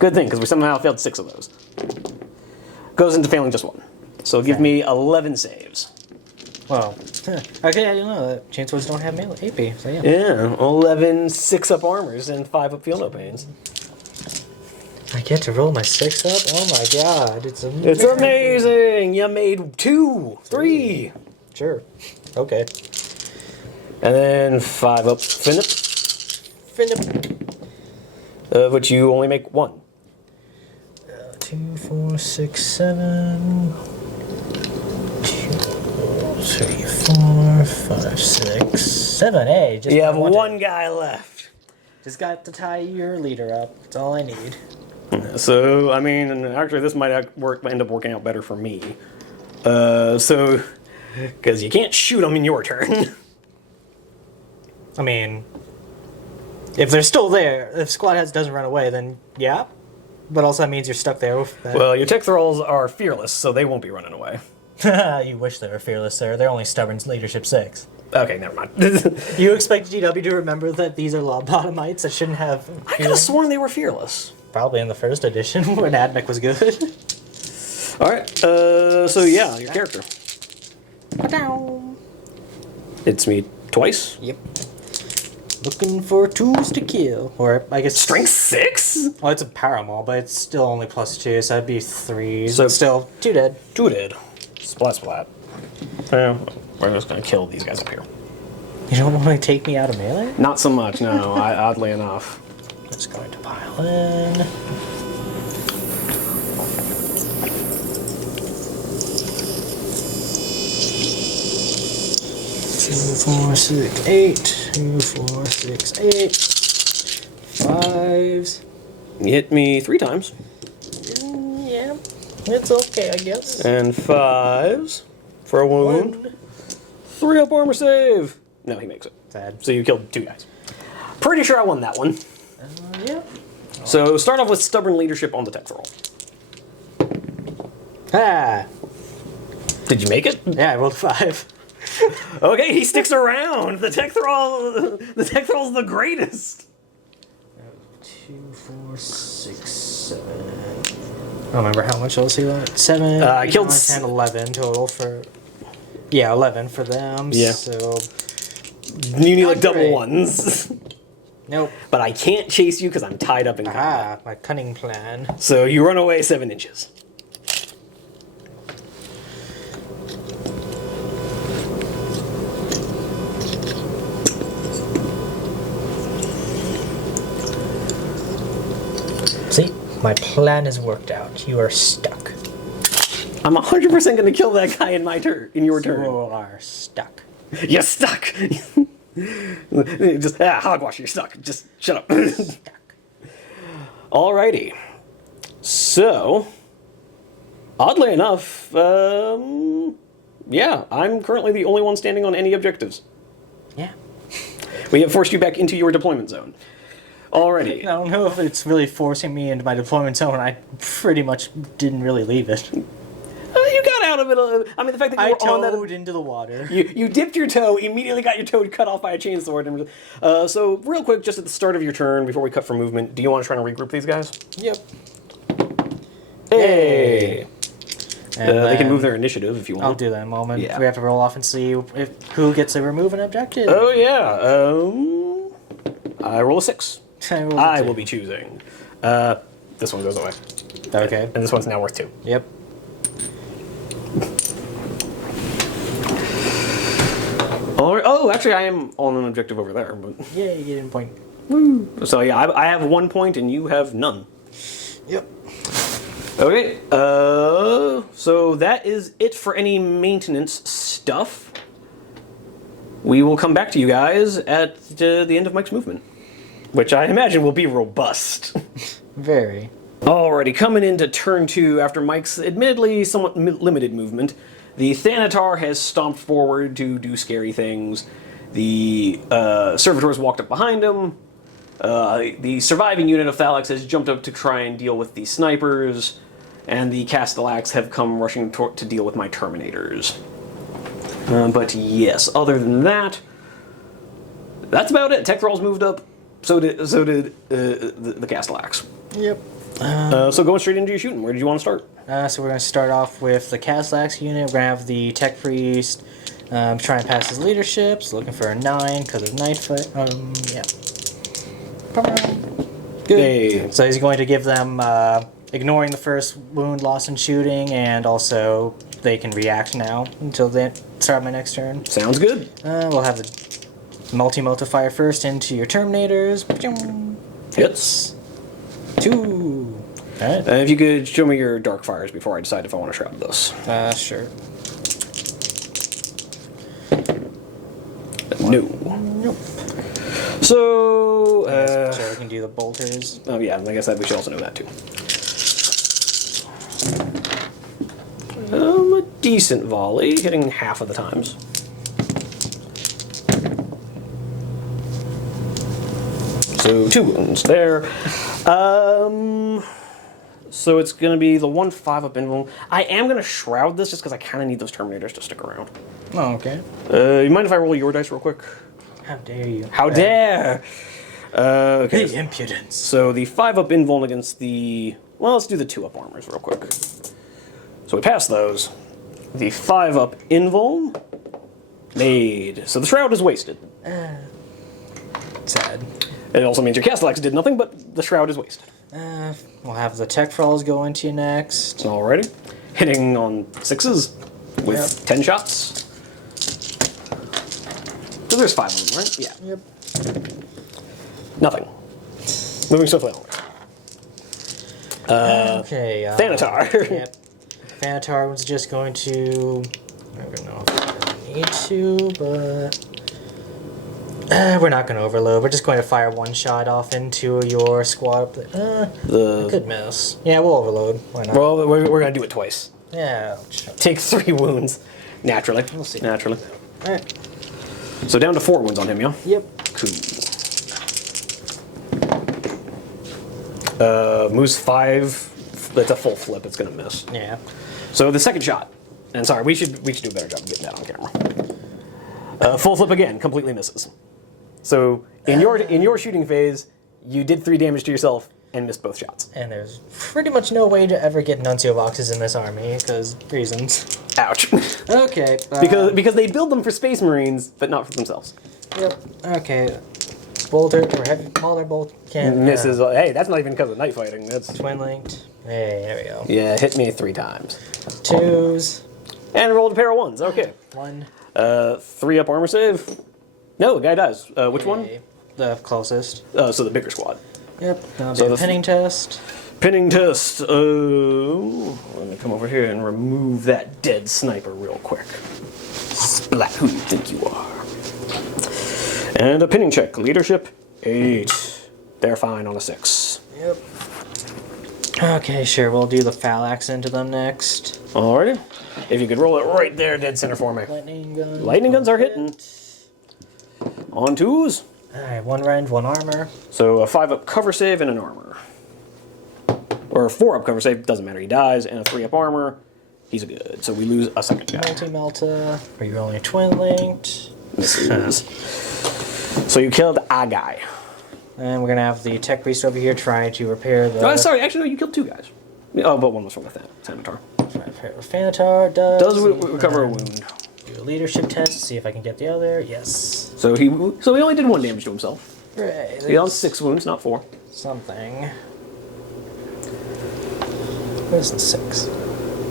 Good thing, because we somehow failed 6 of those. Goes into failing just 1. So give me 11 saves. Well, okay, I didn't know that chainswords don't have melee AP. So yeah. Yeah, 11 6-up armors and 5 up feel no pains. I get to roll my 6 up? Oh my god, it's amazing. It's amazing! You made 2, 3. Sure. Okay. And then 5 up Finip. Of which you only make one. 2, 4, 6, 7. 2, 3, 4, 5, 6, 7. Hey, just You have one guy left. Just got to tie your leader up. That's all I need. So, I mean, actually, this might end up working out better for me. Because you can't shoot them in your turn. I mean, if they're still there, if Squad Heads doesn't run away, then yeah. But also that means you're stuck there with that. Well, your tech thralls are fearless, so they won't be running away. You wish they were fearless, sir. They're only stubborn leadership 6. Okay, never mind. You expect GW to remember that these are lobotomites that shouldn't have... I could have sworn they were fearless. Probably in the first edition when Admech was good. Alright, so yeah, your character. It's me twice. Yep. Looking for 2s to kill. Or, I guess... Strength 6? Well, it's a Paramol, but it's still only +2, so that'd be 3. So- So still, 2 dead. 2 dead. Splat splat. Yeah, we're just gonna kill these guys up here. You don't want to take me out of melee? Not so much, no, oddly enough. Just going to pile in. Two, 4, 6, 8. 2, 4, 6, 8. 5s. You hit me 3 times. Yeah, it's okay, I guess. And 5s for a wound. 1. 3 up armor save. No, he makes it. Sad. So you killed 2 guys. Pretty sure I won that one. Yeah. So start off with stubborn leadership on the tech roll. Ah. Did you make it? Yeah, I rolled 5. Okay, he sticks around. The tech thrall's the greatest. 2, 4, 6, 7. I don't remember how much else he got. 7. I killed 10, 11 total for. Yeah, 11 for them. Yeah. So. You need like Not double great. ones. Nope. But I can't chase you because I'm tied up in combat. Ah, my cunning plan. So you run away 7 inches. See, my plan has worked out. You are stuck. I'm 100% going to kill that guy in my turn. In your turn. You are stuck. You're stuck. Just hogwash. You're stuck. Just shut up. Stuck. Alrighty. So, oddly enough, yeah, I'm currently the only one standing on any objectives. Yeah. We have forced you back into your deployment zone. Alrighty. I don't know if it's really forcing me into my deployment zone. I pretty much didn't really leave it. You got out of it. I mean, the fact that you I were on that. toed into the water. You dipped your toe, immediately got your toe cut off by a chainsword. And, so, real quick, just at the start of your turn, before we cut for movement, do you want to try and regroup these guys? Yep. Hey! And They can then move their initiative if you want. I'll do that in a moment. Yeah. We have to roll off and see who gets to remove an objective. Oh, yeah. I roll a 6. I will be choosing. This one goes away. Okay. And this one's now worth 2. Yep. Alright. Oh, actually, I am on an objective over there. But Yay, you get in point. so, yeah, I have 1 point and you have none. Yep. Okay, so that is it for any maintenance stuff. We will come back to you guys at the end of Mike's movement, which I imagine will be robust. Very. Alrighty, coming into turn 2 after Mike's admittedly somewhat limited movement, the Thanatar has stomped forward to do scary things. The Servitors walked up behind him. The surviving unit of Thalax has jumped up to try and deal with the snipers, and the Castellax have come rushing to deal with my Terminators. But yes, other than that, that's about it. Tech Thrall's moved up, so did the Castellax. Yep. So going straight into your shooting, where did you want to start? So we're going to start off with the Castellax unit. We're going to have the Tech Priest try and pass his leaderships, looking for a 9 because of Night Fight. Yeah. Good. Hey. So he's going to give them ignoring the first wound lost in shooting, and also they can react now until they start my next turn. Sounds good. We'll have the Multi-fire first into your Terminators. Hits. 2. Alright. If you could show me your dark fires before I decide if I want to shroud this. Sure. No. Nope. So, So we can do the bolters. oh yeah, I guess that we should also know that too. A decent volley, hitting half of the times. So 2 wounds there. So it's going to be the 1/5 up invuln. I am going to shroud this just because I kind of need those Terminators to stick around. Oh, okay. You mind if I roll your dice real quick? How dare you? How dare! Okay. The impudence. So the 5 up invuln against the... Well, let's do the 2 up armors real quick. So we pass those. The 5 up invuln made. So the shroud is wasted. Sad. It also means your Castellax did nothing, but the shroud is wasted. We'll have the tech falls go into you next. Alrighty. Hitting on 6s with 10 shots. So there's 5 of them, right? Yeah. Yep. Nothing. Moving swiftly onward. Okay. Thanatar. Yep. Thanatar was just going to... I don't know if I need to, but... we're not going to overload. We're just going to fire 1 shot off into your squad. I could miss. Yeah, we'll overload. Why not? Well, we're going to do it twice. Yeah. Take 3 wounds. Naturally. We'll see. Naturally. Alright. So down to 4 wounds on him, yeah? Yep. Cool. Moves 5. That's a full flip. It's going to miss. Yeah. So the second shot. And sorry, we should do a better job of getting that on camera. Full flip again. Completely misses. So in your shooting phase, you did 3 damage to yourself and missed both shots. And there's pretty much no way to ever get Nuncio boxes in this army, because reasons. Ouch. Okay. because they build them for Space Marines, but not for themselves. Yep. Okay. Bolter, or heavy Mauler bolt can Misses. Hey, that's not even because of night fighting. That's twin linked. Hey, there we go. yeah. Hit me 3 times. 2s. And rolled a pair of 1s. Okay. 1. 3 up armor save. No, the guy does. Which one? The closest. So the bigger squad. Yep. That'll So be the a pinning test. Pinning test. Let me come over here and remove that dead sniper real quick. Splat. Who do you think you are? And a pinning check. Leadership 8. They're fine on a 6. Yep. Okay, sure. We'll do the phalanx into them next. Alrighty. If you could roll it right there, dead center for me. Lightning gun. Lightning guns are hitting. On 2s. Alright, 1 range, 1 armor. So a 5 up cover save and an armor. Or a 4 up cover save, doesn't matter, he dies, and a 3 up armor, he's good. So we lose a second guy. Multi-melta. Are you only twin linked? Misses. So you killed a guy. And we're gonna have the tech priest over here trying to repair the. Oh, sorry, actually, no, you killed 2 guys. Oh, but 1 was from the Thanatar. Repair the Thanatar does. Recover a wound. Do a leadership test to see if I can get the other. Yes. So he only did 1 damage to himself. Right. So he on 6 wounds, not 4. Something. Where's the 6?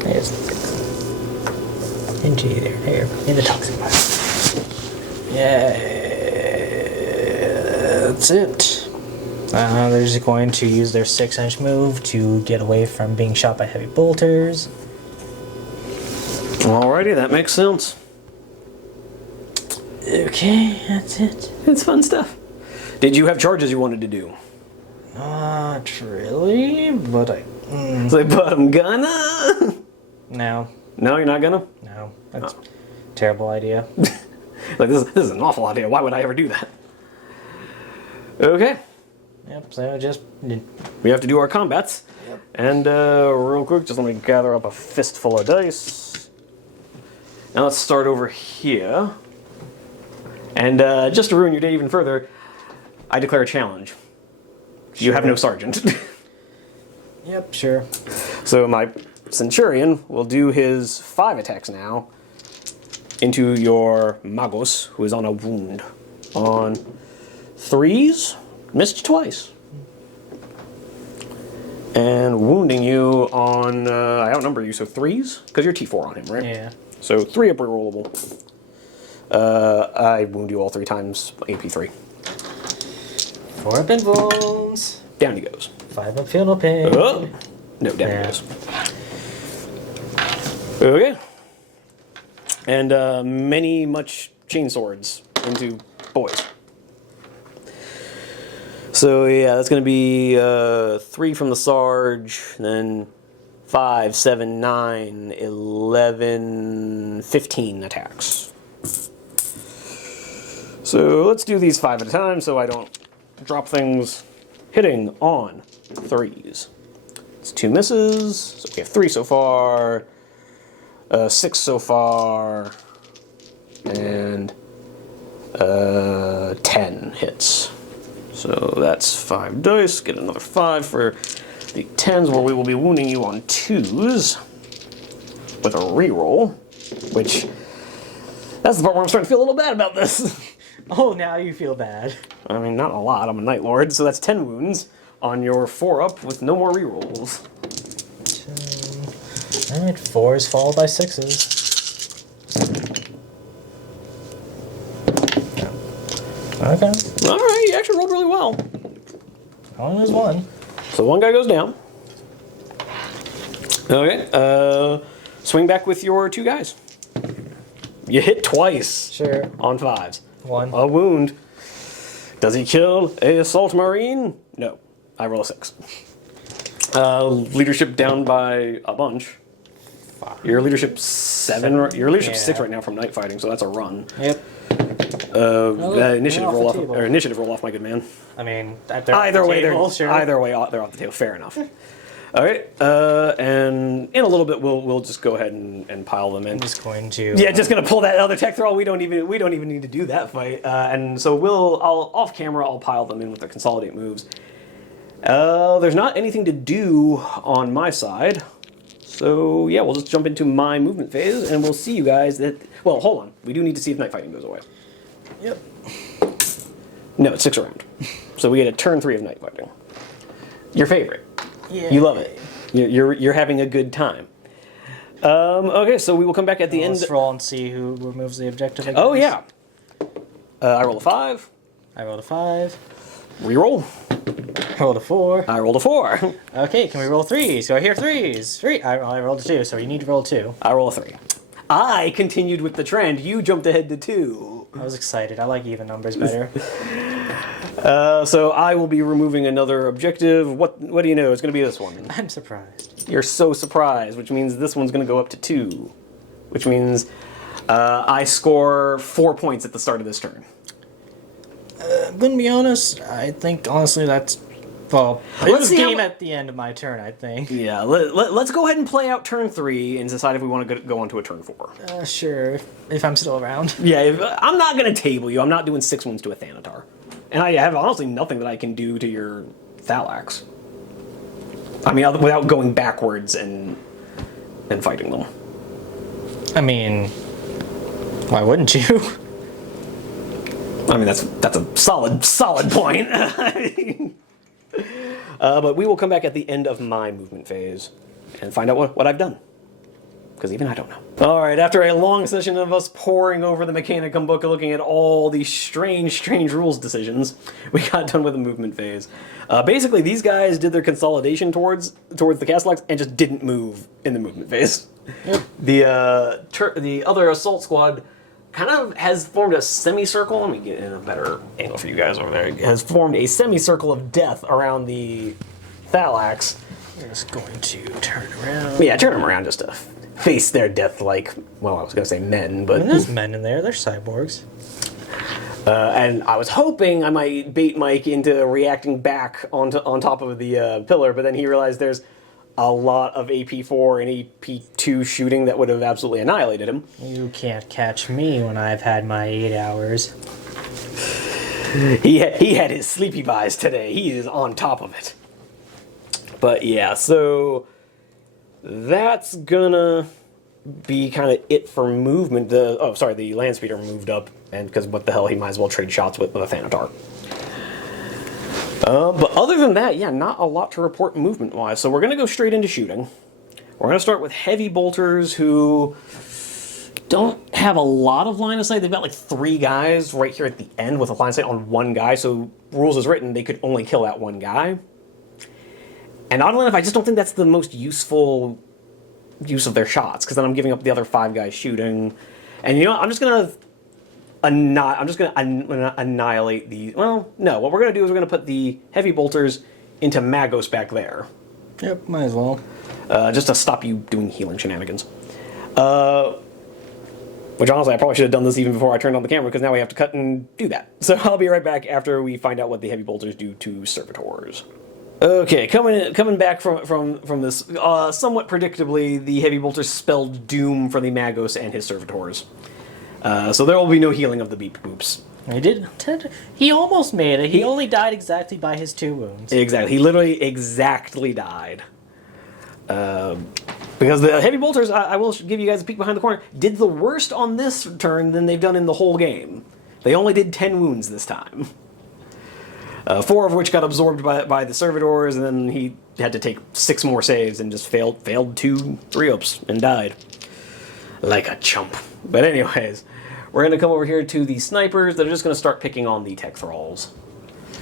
There's the 6. Into there. In the toxic pile. Yeah. That's it. They're just going to use their 6-inch move to get away from being shot by heavy bolters. Alrighty, that makes sense. Okay, that's it. It's fun stuff. Did you have charges you wanted to do? Not really, but I... It's like, but I'm gonna... No. No, you're not gonna? No. That's a terrible idea. Like, this is an awful idea. Why would I ever do that? Okay. Yep, so just... We have to do our combats. Yep. And real quick, just let me gather up a fistful of dice. Now let's start over here. And just to ruin your day even further, I declare a challenge. You have no sergeant. Yep, sure. So my Centurion will do his 5 attacks now into your Magos, who is on a wound. On 3s, missed twice. And wounding you on, I outnumber you, so 3s? Because you're T4 on him, right? Yeah. So 3 upper rollable. I wound you all 3 times, AP3. 4 up in wounds. Down he goes. 5 up fatal pain. Oh! No, down Yeah. he goes. Okay. And many much chainswords into boys. So yeah, that's going to be 3 from the Sarge, then 5, 7, 9, 11, 15 attacks. So let's do these 5 at a time so I don't drop things. Hitting on 3s. It's 2 misses, so we have 3 so far, 6 so far, and 10 hits. So that's 5 dice. Get another 5 for the 10s, where we will be wounding you on 2s with a reroll, which that's the part where I'm starting to feel a little bad about this. Oh, now you feel bad. I mean, not a lot. I'm a Night Lord, so that's 10 wounds on your 4 up with no more rerolls. Alright, 4s followed by 6s. Okay. Alright, you actually rolled really well. Only lose 1. So 1 guy goes down. Okay, swing back with your 2 guys. You hit twice. Sure. On 5s. 1. A wound. Does he kill a assault marine? No. I roll a 6. Leadership down by a bunch. Your leadership 7. Your leadership 6 right now from night fighting, so that's a run. Yep. Initiative off roll the off, table. or initiative roll off, my good man. I mean, Either way, sure. either way, they're off the table. Fair enough. All right, and in a little bit, we'll just go ahead and pile them in. I'm just going to. Yeah, just gonna pull that other tech throw. We don't even need to do that fight. And so I'll off camera, I'll pile them in with their consolidate moves. There's not anything to do on my side, so yeah, we'll just jump into my movement phase, and we'll see you guys. Well, hold on. We do need to see if night fighting goes away. Yep. No, it sticks around. So we get a turn 3 of night fighting. Your favorite. Yeah. You love it. You're having a good time. Okay, so we will come back at the end. Let's roll and see who removes the objective. Oh yeah. I roll a 5. I rolled a 5. Reroll. I rolled a 4. I rolled a 4. Okay, can we roll 3s? So I hear 3s. 3. I rolled a 2, so you need to roll 2. I roll a 3. I continued with the trend. You jumped ahead to 2. I was excited. I like even numbers better. So I will be removing another objective. What do you know? It's going to be this one. I'm surprised. You're so surprised, which means this one's going to go up to 2. Which means I score 4 points at the start of this turn. I'm gonna be honest. I think honestly that's well. Let's see game how- at the end of my turn. I think. Yeah, let's go ahead and play out turn 3 and decide if we want to go on to a turn 4. Sure. If I'm still around. Yeah, I'm not going to table you. I'm not doing 6 wounds to a Thanatar. And I have honestly nothing that I can do to your Thalax. I mean, without going backwards and fighting them. I mean, why wouldn't you? I mean, that's a solid point. But we will come back at the end of my movement phase and find out what I've done. Because even I don't know. All right, after a long session of us poring over the Mechanicum book, looking at all these strange rules decisions, we got done with the movement phase. Basically, these guys did their consolidation towards the Castellax and just didn't move in the movement phase. Yep. The other assault squad kind of has formed a semicircle. Let me get in a better angle for you guys over there. It has formed a semicircle of death around the Thalax. We're just going to turn around. Yeah, turn them around just to face their death like, well, I was going to say men, but... And there's men in there. They're cyborgs. and I was hoping I might bait Mike into reacting back on top of the pillar, but then he realized there's a lot of AP4 and AP2 shooting that would have absolutely annihilated him. You can't catch me when I've had my 8 hours. He had his sleepy buys today. He is on top of it. But yeah, so that's gonna be kind of it for movement. The land speeder moved up, and because what the hell, he might as well trade shots with a Thanatar. But other than that, yeah, not a lot to report movement-wise. So we're gonna go straight into shooting. We're gonna start with heavy bolters who don't have a lot of line of sight. They've got like 3 guys right here at the end with a line of sight on 1 guy. So rules as written, they could only kill that 1 guy. And oddly enough, I just don't think that's the most useful use of their shots, because then I'm giving up the other 5 guys shooting. And you know what? I'm just gonna annihilate these. Well, no. What we're gonna do is we're gonna put the heavy bolters into Magos back there. Yep, might as well. Just to stop you doing healing shenanigans. Which honestly, I probably should have done this even before I turned on the camera, because now we have to cut and do that. So I'll be right back after we find out what the heavy bolters do to servitors. Okay, coming back from this, somewhat predictably, the heavy bolters spelled doom for the Magos and his servitors. So there will be no healing of the beep boops. He did. He almost made it. He only died exactly by his 2 wounds. Exactly. He literally exactly died. Because the heavy bolters, I will give you guys a peek behind the corner, did the worst on this turn than they've done in the whole game. They only did 10 wounds this time. 4 of which got absorbed by the servitors, and then he had to take 6 more saves and just failed 2 re-ups and died. Like a chump. But anyways, we're going to come over here to the snipers that are just going to start picking on the tech thralls.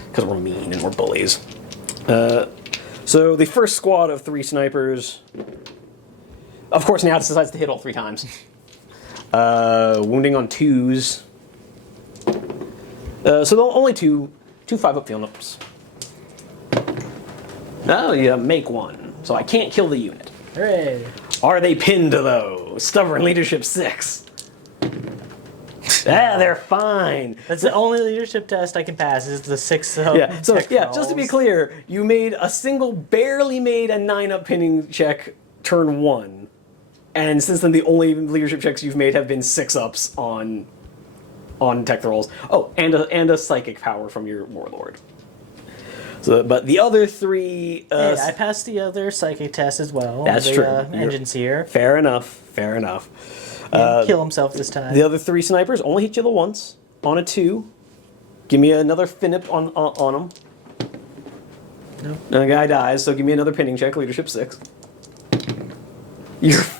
Because we're mean and we're bullies. So the first squad of 3 snipers, of course, now decides to hit all 3 times. Wounding on 2s. So they'll only 2 5-up field ups. Oh, you make 1. So I can't kill the unit. Hooray! Are they pinned though? Stubborn leadership 6. They're fine. That's the only leadership test I can pass is the 6 of Yeah. So tech yeah, rolls. just to be clear, you barely made a 9-up pinning check turn 1, and since then the only leadership checks you've made have been 6-ups on tech thralls. Oh, and a psychic power from your warlord. So, but the other 3. Hey, I passed the other psychic test as well. That's the, true. Engines here. Fair enough. Didn't kill himself this time. The other 3 snipers only hit you the once on a 2. Give me another finip on them. Nope. And the guy dies, so give me another pinning check, leadership 6.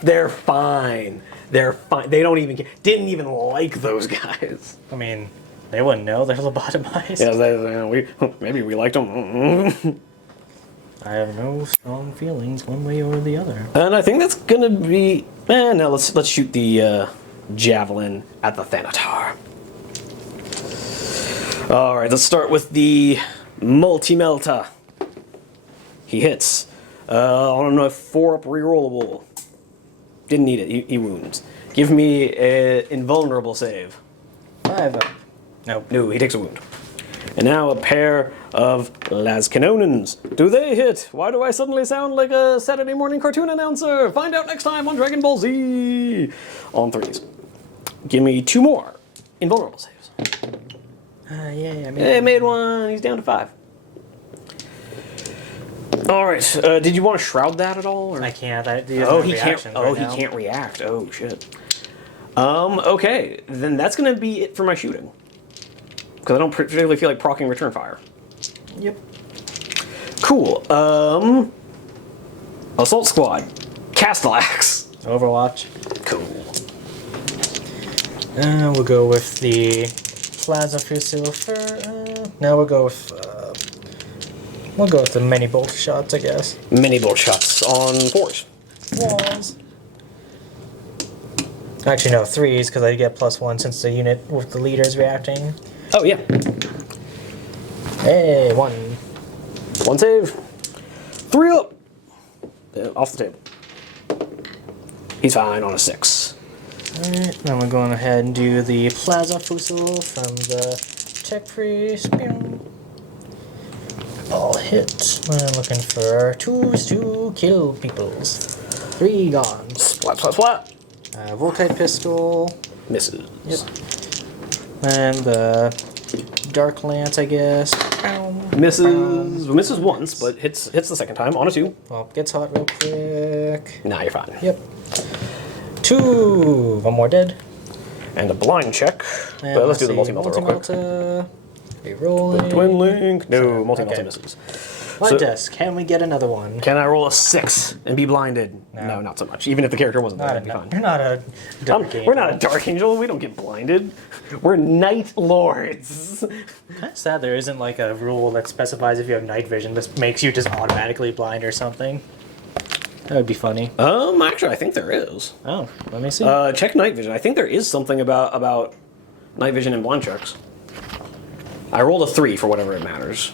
They're fine. They're fine. They didn't even like those guys. I mean, they wouldn't know. They're lobotomized. Yeah, maybe we liked them. I have no strong feelings one way or the other. And I think that's gonna be. No, let's shoot the javelin at the Thanatar. All right, let's start with the multi-melta. He hits. I don't know if 4-up rerollable. Didn't need it. He wounds. Give me an invulnerable save. 5-up. Nope. No, he takes a wound. And now a pair of Las Canonins. Do they hit? Why do I suddenly sound like a Saturday morning cartoon announcer? Find out next time on Dragon Ball Z. On 3s. Give me 2 more invulnerable saves. Yeah, Hey, made 1. He's down to 5. All right. Did you want to shroud that at all? Or? I can't. He can't. He can't react. Oh shit. Okay. Then that's gonna be it for my shooting. Because I don't particularly feel like proccing return fire. Yep. Cool. Assault squad. Castellax. Overwatch. Cool. We'll go with the Plaza Fusil for. Now we'll go with. We'll go with the mini bolt shots, I guess. Mini bolt shots on 4s. Walls. Actually, no, 3s, because I get +1 since the unit with the leader is reacting. Oh yeah. Hey, 1. 1 save. 3 up. Off the table. He's fine on a 6. Alright, then we're going ahead and do the Plaza Fusil from the Tech Priest. All hit. I'm looking for 2s to kill peoples. 3 gone. Splat, splat, splat. Volkite Pistol. Misses. Yep. And the Dark Lance, I guess. Misses once, but hits the second time on a 2. Well, gets hot real quick. Nah, you're fine. Yep. 2. 1 more dead. And a blind check. And But let's do the multi-melter real quick. Multi-melta. Rerolling. Twin link. No, multi Okay. misses. Blind test. Can we get another one? Can I roll a 6 and be blinded? No, not so much. Even if the character wasn't there, that'd be fine. You're not a dark angel. We're not a Dark Angel. We don't get blinded. We're Night Lords. Kind of sad there isn't like a rule that specifies if you have night vision, this makes you just automatically blind or something. That would be funny. Actually, I think there is. Oh, let me see. Check night vision. I think there is something about night vision and blind checks. I rolled a 3 for whatever it matters.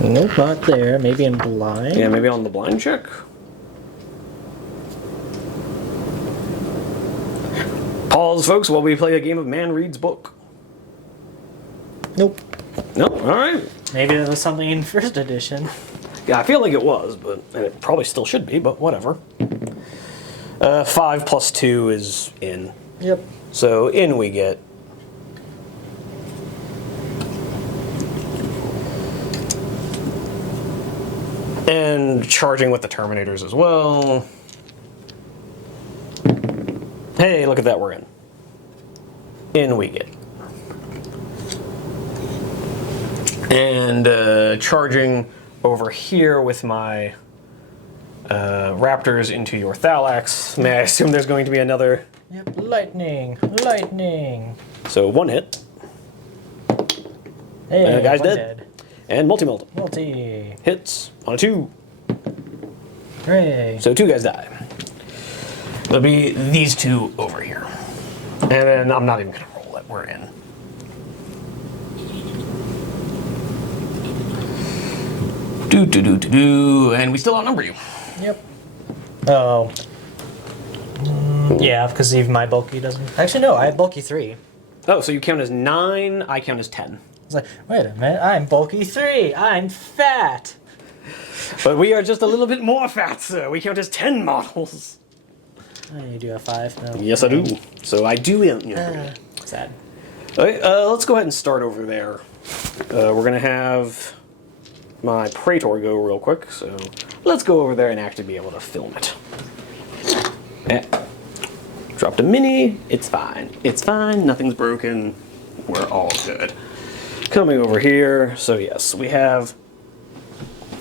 Nope, not there. Maybe in blind. Yeah, maybe on the blind check. Pause, folks, while we play a game of Man Reads Book. Nope. No, all right. Maybe there was something in first edition. Yeah, I feel like it was, and it probably still should be, but whatever. 5 plus 2 is in. Yep. So in we get. And charging with the Terminators as well. Hey, look at that, we're in. In we get. And charging over here with my raptors into your Thalax. May I assume there's going to be another? Yep. Lightning. Lightning. So 1 hit. Hey, And the guy's one dead. And multi-melt. Multi. Hits on a 2. Hooray. So 2 guys die. It'll be these 2 over here. And then I'm not even going to roll it. We're in. And we still outnumber you. Yep. Oh. Yeah, because even my bulky doesn't. Actually, no, I have bulky 3. Oh, so you count as 9, I count as 10. It's like, wait a minute, I'm bulky 3. I'm fat. But we are just a little bit more fat, sir. We count as 10 models. Oh, you do have 5 now. Yes, I do. So I do outnumber you. Sad. Okay, let's go ahead and start over there. We're going to have my Praetor go real quick, so let's go over there and actually be able to film it. Dropped a mini. It's fine. It's fine. Nothing's broken. We're all good. Coming over here. So yes, we have.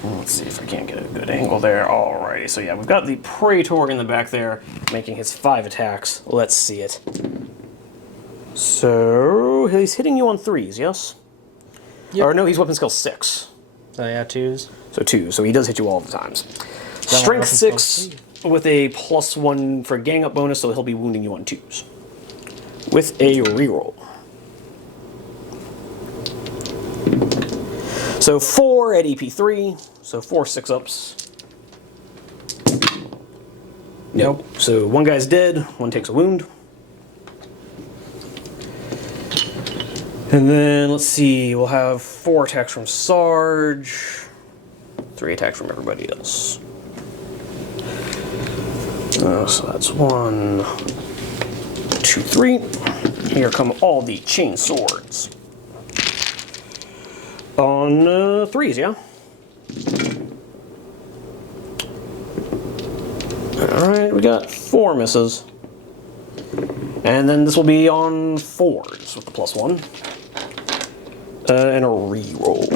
Let's see if I can't get a good angle there. Alrighty. So yeah, we've got the Praetor in the back there, making his 5 attacks. Let's see it. So he's hitting you on 3s, yes? Yep. Or no, he's weapon skill 6. So yeah, 2s. So 2. So he does hit you all the times. That one Strength wasn't 6 with a +1 for gang up bonus, so he'll be wounding you on 2s. With a reroll. So 4 at EP3, so 4 6-ups. Nope. So 1 guy's dead, 1 takes a wound. And then, let's see, we'll have 4 attacks from Sarge, 3 attacks from everybody else. So that's 1, 2, 3. Here come all the chain swords. On 3s, yeah? Alright, we got 4 misses. And then this will be on 4s with the +1. And a reroll.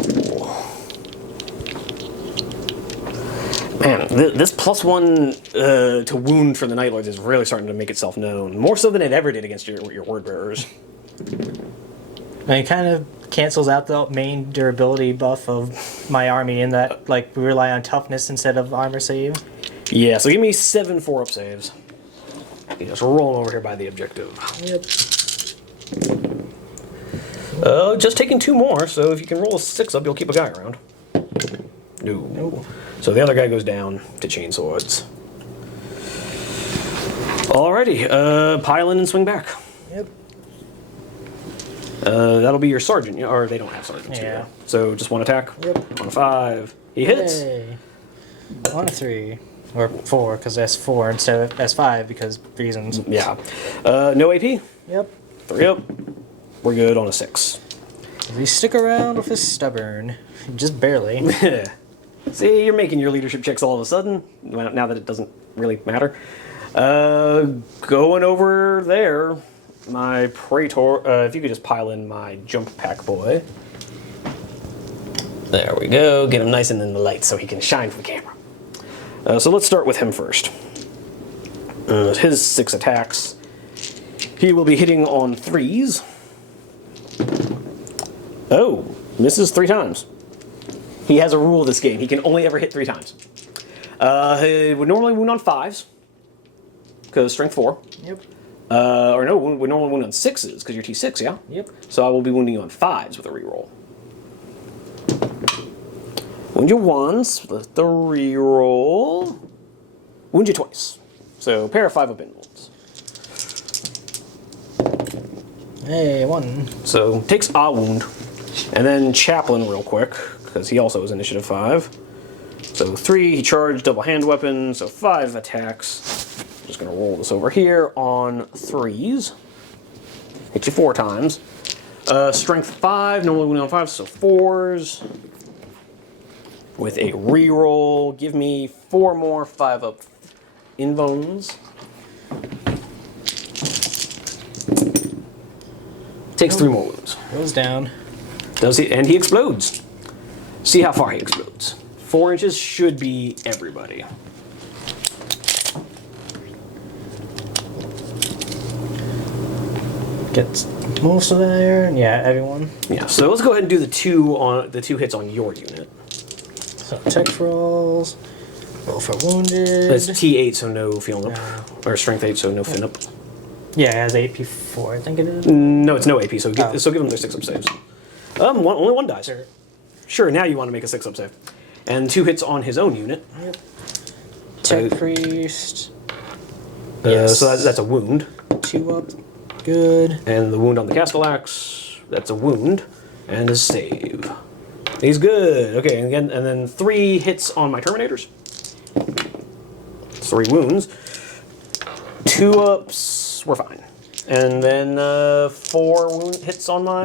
Man, this +1 to wound for the Night Lords is really starting to make itself known. More so than it ever did against your word bearers. And it kind of cancels out the main durability buff of my army in that, like, we rely on toughness instead of armor save. Yeah, so give me 7 4-up saves. You just roll them over here by the objective. Yep. Just taking 2 more, so if you can roll a 6-up, you'll keep a guy around. No. So the other guy goes down to chain swords. Alrighty, pile in and swing back. Yep. That'll be your sergeant, or they don't have sergeants Yeah. here. So just 1 attack. Yep. On a 5. He hits. Yay. On a 3. Or 4, because that's 4 instead of that's 5 because reasons. Yeah. No AP. Yep. 3 up. We're good on a 6. We stick around with his stubborn. Just barely. See, you're making your leadership checks all of a sudden, now that it doesn't really matter. Going over there, my Praetor. If you could just pile in my jump pack boy. There we go. Get him nice and in the light so he can shine for the camera. So let's start with him first. His 6 attacks. He will be hitting on 3s. Oh, misses 3 times. He has a rule this game. He can only ever hit 3 times. He would normally wound on 5s, because strength 4. Yep. Or no, would normally wound on 6s, because you're T6, yeah? Yep. So I will be wounding you on 5s with a reroll. Wound you once with the reroll. Wound you twice. So pair of 5 up in wounds. Hey, 1. So takes a wound. And then Chaplain real quick, because he also is initiative 5. So 3, he charged, double hand weapon, so 5 attacks. I'm just going to roll this over here on 3s. Hit you 4 times. Strength 5, normally wounding on 5, so 4s. With a reroll, give me 4 more 5 up invones. Takes 3 more wounds. Goes down. Does he? And he explodes. See how far he explodes. 4 inches should be everybody. Gets most of there. Yeah, everyone. Yeah. So let's go ahead and do the 2 hits on your unit. So tech rolls. Roll for wounded. That's T8, so no feeling up, or strength 8, so no fin up. Yeah, it has AP4, I think it is. No, it's no AP. So give them their 6 up saves. Only 1 dies. Sure. Now you want to make a 6 up save, and 2 hits on his own unit. Yep. Tech priest. Yes. So that's a wound. 2 up. Good. And the wound on the Castellax, that's a wound, and a save. He's good. Okay, and again, and then 3 hits on my Terminators. 3 wounds. 2 ups, we're fine. And then 4 hits on my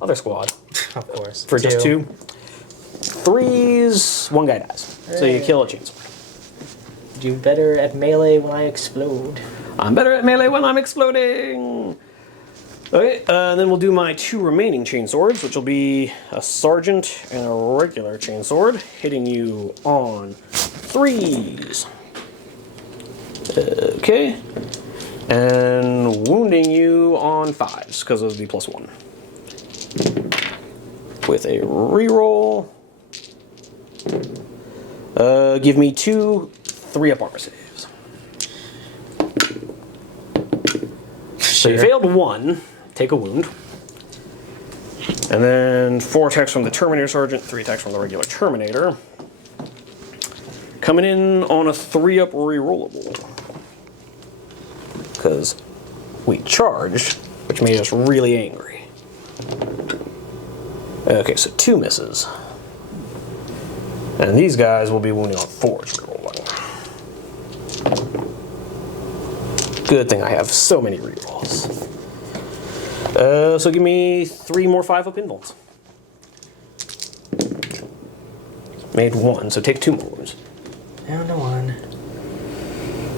other squad. Of course. For just 2. 3s, 1 guy dies. So you kill a chainsaw. Do better at melee when I explode. I'm better at melee when I'm exploding. Okay, then we'll do my 2 remaining chainswords, which will be a sergeant and a regular chainsword, hitting you on 3s. Okay, and wounding you on 5s because of the +1. With a reroll, give me 2 3-up armor saves. So you failed 1. Take a wound. And then 4 attacks from the Terminator Sergeant, 3 attacks from the regular Terminator. Coming in on a 3-up rerollable. Because we charged, which made us really angry. Okay, so 2 misses. And these guys will be wounding on 4s rerolling. Good thing I have so many rerolls. So give me 3 more 5-up involts. Made 1, so take 2 more wounds. Down to 1.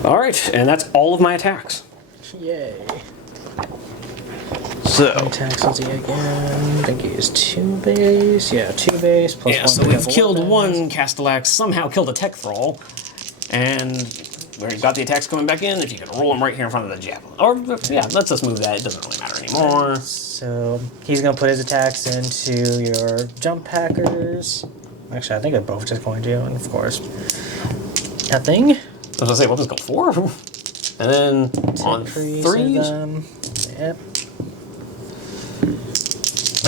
Alright, and that's all of my attacks. Yay. So. Attacks, let's see again. I think he is 2 base. Yeah, 2 base plus 1. Yeah, so we've killed 1 Castellax, somehow killed a Tech Thrall, and we've got the attacks coming back in. If you can roll them right here in front of the javelin. Or, yeah, let's just move that. It doesn't really matter anymore. So he's going to put his attacks into your jump packers. Actually, I think they're both just going to, and of course, nothing. I was going to say, we'll just go 4. And then on 3s. Yep.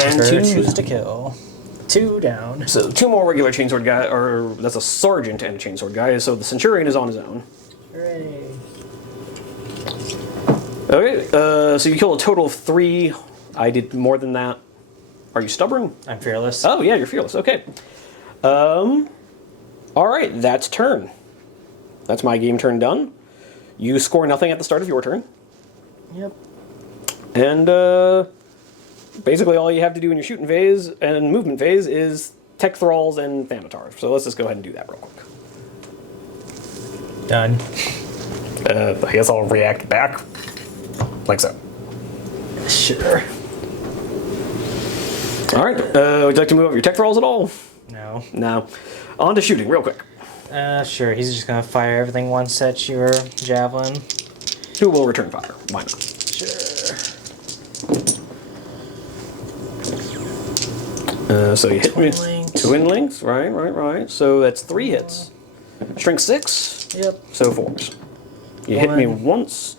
And 2 chooses to kill. 2 down. So 2 more regular chainsword guy, or that's a sergeant and a chainsword guy. So the centurion is on his own. Hooray. Okay, so you kill a total of 3. I did more than that. Are you stubborn? I'm fearless. Oh yeah, you're fearless. Okay. All right, that's turn. That's my game turn done. You score nothing at the start of your turn. Yep. And basically all you have to do in your shooting phase and movement phase is Tech Thralls and Thanatar. So let's just go ahead and do that real quick. Done. I guess I'll react back. Like so. Sure. Alright, would you like to move up your tech rolls at all? No. No. On to shooting, real quick. Sure. He's just gonna fire everything once at your javelin. Who will return fire? Why not? Sure. So you hit me. Twin-linked. Twin-linked, right. So that's 3 hits. Strength 6. Yep. So 4s. You hit me once.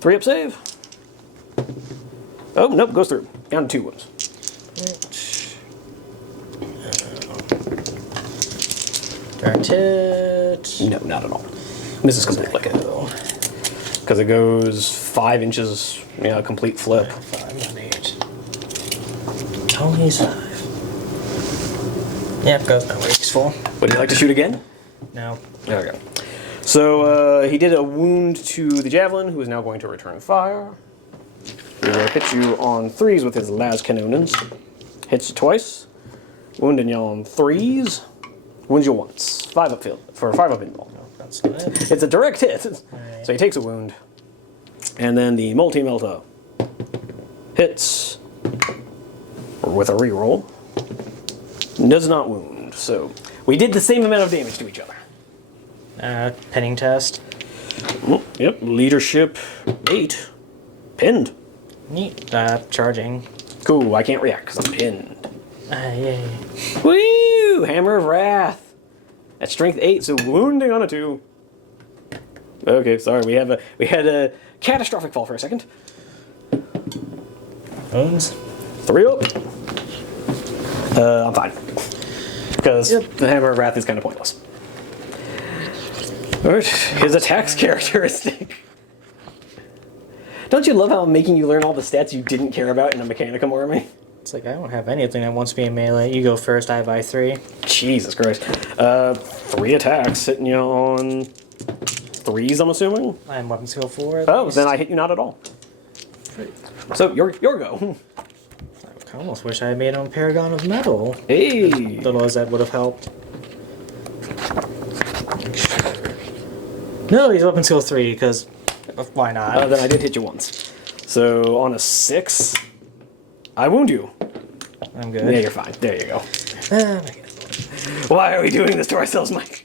3 up save. Oh, nope, goes through. Down to 2 wounds. Direct hit. No, not at all. Misses completely. Because it goes 5 inches, complete flip. 5 and 8. Only 5. Yep, goes no weeks full. Would you like to shoot again? No. There we go. So he did a wound to the javelin, who is now going to return fire. He will hit you on 3s with his las canonins. Hits you twice. Wounding you on 3s. Wounds you once. 5 up field for 5 up invul. No, that's not it. It's a direct hit. Right. So he takes a wound. And then the multi-melta hits with a reroll. Does not wound. So we did the same amount of damage to each other. Pinning test. Yep, leadership 8. Pinned. Neat. Charging. Cool, I can't react because I'm pinned. Yay. Woo! Hammer of Wrath. At strength 8, so wounding on a 2. Okay, sorry, we had a catastrophic fall for a second. Wounds. 3 up. I'm fine. Because the Hammer of Wrath is kind of pointless. Alright, his attack's characteristic. Don't you love how I'm making you learn all the stats you didn't care about in a Mechanicum army? It's like, I don't have anything that wants to be in melee. You go first, I buy 3. Jesus Christ. 3 attacks, hitting you on 3s, I'm assuming? I'm weapon skill 4. Oh, then I hit you not at all. So, your go. I almost wish I had made him Paragon of Metal. Hey! Little as that would have helped. No, he's weapon skill 3, because why not? Then I did hit you once. So, on a 6, I wound you. I'm good. Yeah, you're fine. There you go. Why are we doing this to ourselves, Mike?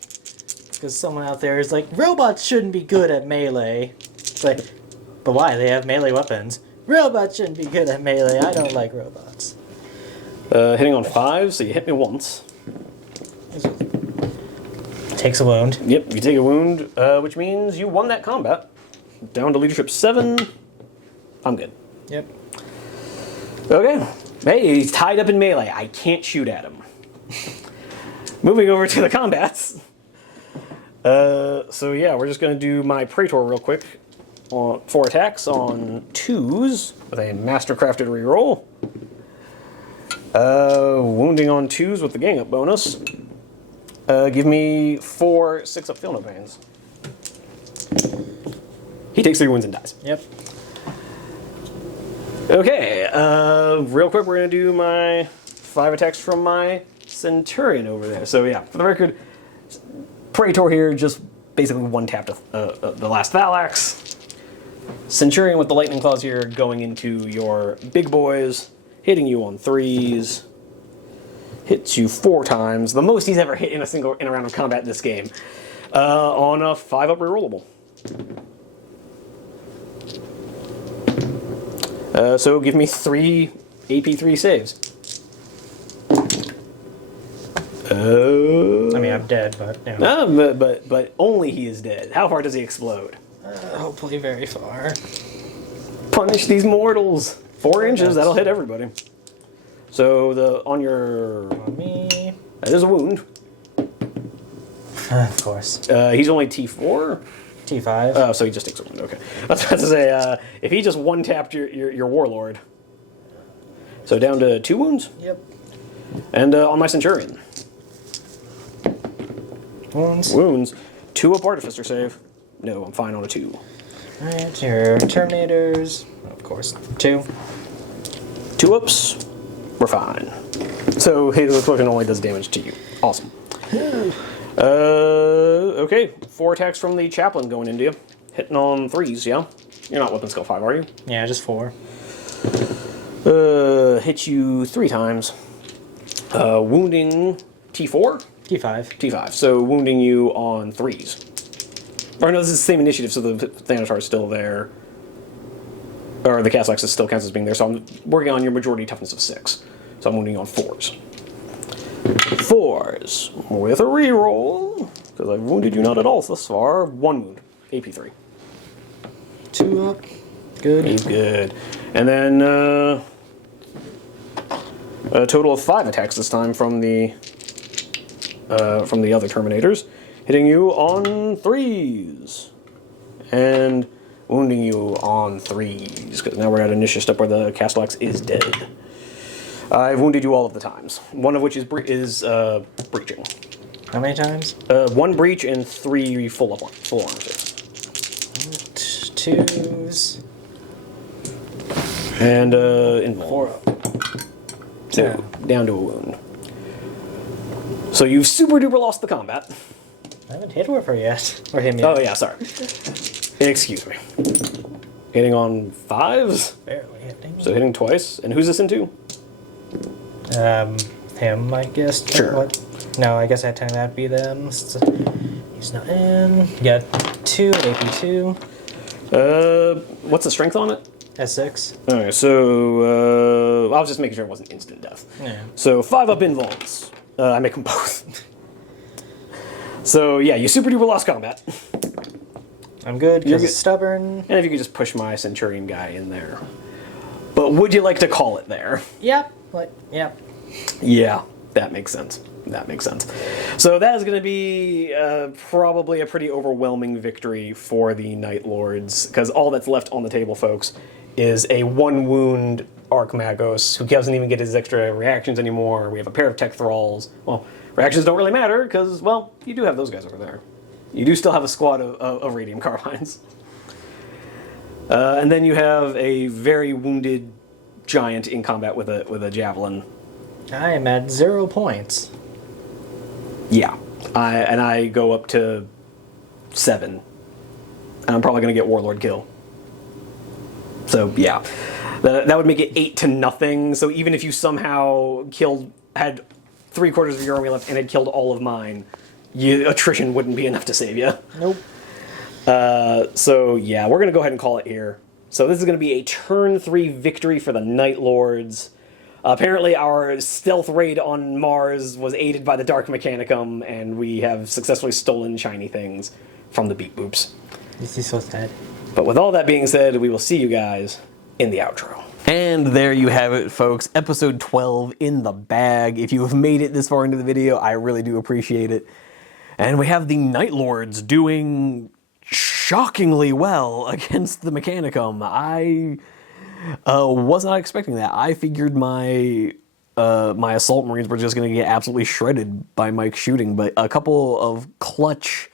Because someone out there is like, robots shouldn't be good at melee. It's like, but why? They have melee weapons. Robots shouldn't be good at melee. I don't like robots. Hitting on 5, so you hit me once. Takes a wound. Yep, you take a wound, which means you won that combat. Down to leadership 7. I'm good. Yep. Okay. Hey, he's tied up in melee. I can't shoot at him. Moving over to the combats. So yeah, we're just going to do my Praetor real quick. On 4 attacks on 2s with a Mastercrafted reroll. Wounding on 2s with the gang up bonus. Give me 4 6-up field no pains. He takes 3 wounds and dies. Yep. Okay, real quick, we're going to do my 5 attacks from my Centurion over there. So yeah, for the record, Praetor here just basically one-tapped the last Valax. Centurion with the Lightning Claws here going into your big boys, hitting you on 3s. Hits you 4 times, the most he's ever hit in a round of combat in this game. On a 5-up rerollable. So give me 3 AP3 saves. I mean, I'm dead, but you know. No, but only he is dead. How far does he explode? Hopefully very far. Punish these mortals. 4 inches, that'll hit everybody. So on Me. that is a wound. Of course. He's only T4. T5. Oh, so he just takes a wound. Okay, I was about to say if he just one-tapped your warlord. So down to 2 wounds. Yep. And on my Centurion. Wounds. Wounds. 2-up Artificer save. No, I'm fine on a 2. Alright, your Terminators. Of course. 2. 2-ups. We're fine. So his explosion only does damage to you. Awesome. Okay, 4 attacks from the Chaplain going into you. Hitting on 3s, yeah? You're not weapon skill 5, are you? Yeah, just 4. Hit you 3 times. Wounding T4? T5. T5. So wounding you on 3s. Or no, this is the same initiative, so the Thanatar is still there. Or the Castellax still counts as being there, so I'm working on your majority toughness of 6. So I'm wounding you on 4s. 4s. With a reroll, because I've wounded you not at all thus far. 1 wound. AP3. 2 up. Good. He's good. And then a total of 5 attacks this time from the other Terminators, hitting you on 3s and wounding you on 3s. Because now we're at initiative step where the Castellax is dead. I've wounded you all of the times. One of which is breaching. How many times? 1 breach and 3 full armor saves. 2s. And invuln. 4 up. So, down to a wound. So you've super duper lost the combat. I haven't hit with her yet. Or him yet. Oh yeah, sorry. Excuse me. Hitting on 5s? Barely hitting. So hitting twice. And who's this into? Him, I guess. Sure. What? No, I guess that'd be them. So he's not in. You got 2, AP2. What's the strength on it? S6. Alright, so I was just making sure it wasn't instant death. Yeah. So 5 up invulns. I make them both. So yeah, you super duper lost combat. I'm good You're because good. stubborn. And if you could just push my Centurion guy in there. But would you like to call it there? Yep. Yep. Yeah, that makes sense. That makes sense. So that is going to be probably a pretty overwhelming victory for the Night Lords, because all that's left on the table, folks, is a 1-wound Archmagos who doesn't even get his extra reactions anymore. We have a pair of Tech Thralls. Well, reactions don't really matter, because, well, you do have those guys over there. You do still have a squad of Radium Carbines. And then you have a very wounded giant in combat with a Javelin. I am at 0 points. Yeah, I go up to 7, and I'm probably going to get Warlord kill. So yeah, that would make it 8-0. So even if you somehow had 3/4 of your army left and had killed all of mine, attrition wouldn't be enough to save you. Nope. So yeah, we're going to go ahead and call it here. So this is going to be a turn 3 victory for the Night Lords. Apparently our stealth raid on Mars was aided by the Dark Mechanicum, and we have successfully stolen shiny things from the Beep Boops. This is so sad. But with all that being said, we will see you guys in the outro. And there you have it, folks. Episode 12 in the bag. If you have made it this far into the video, I really do appreciate it. And we have the Night Lords doing shockingly well against the Mechanicum. I was not expecting that. I figured my Assault Marines were just going to get absolutely shredded by Mike's shooting, but a couple of clutch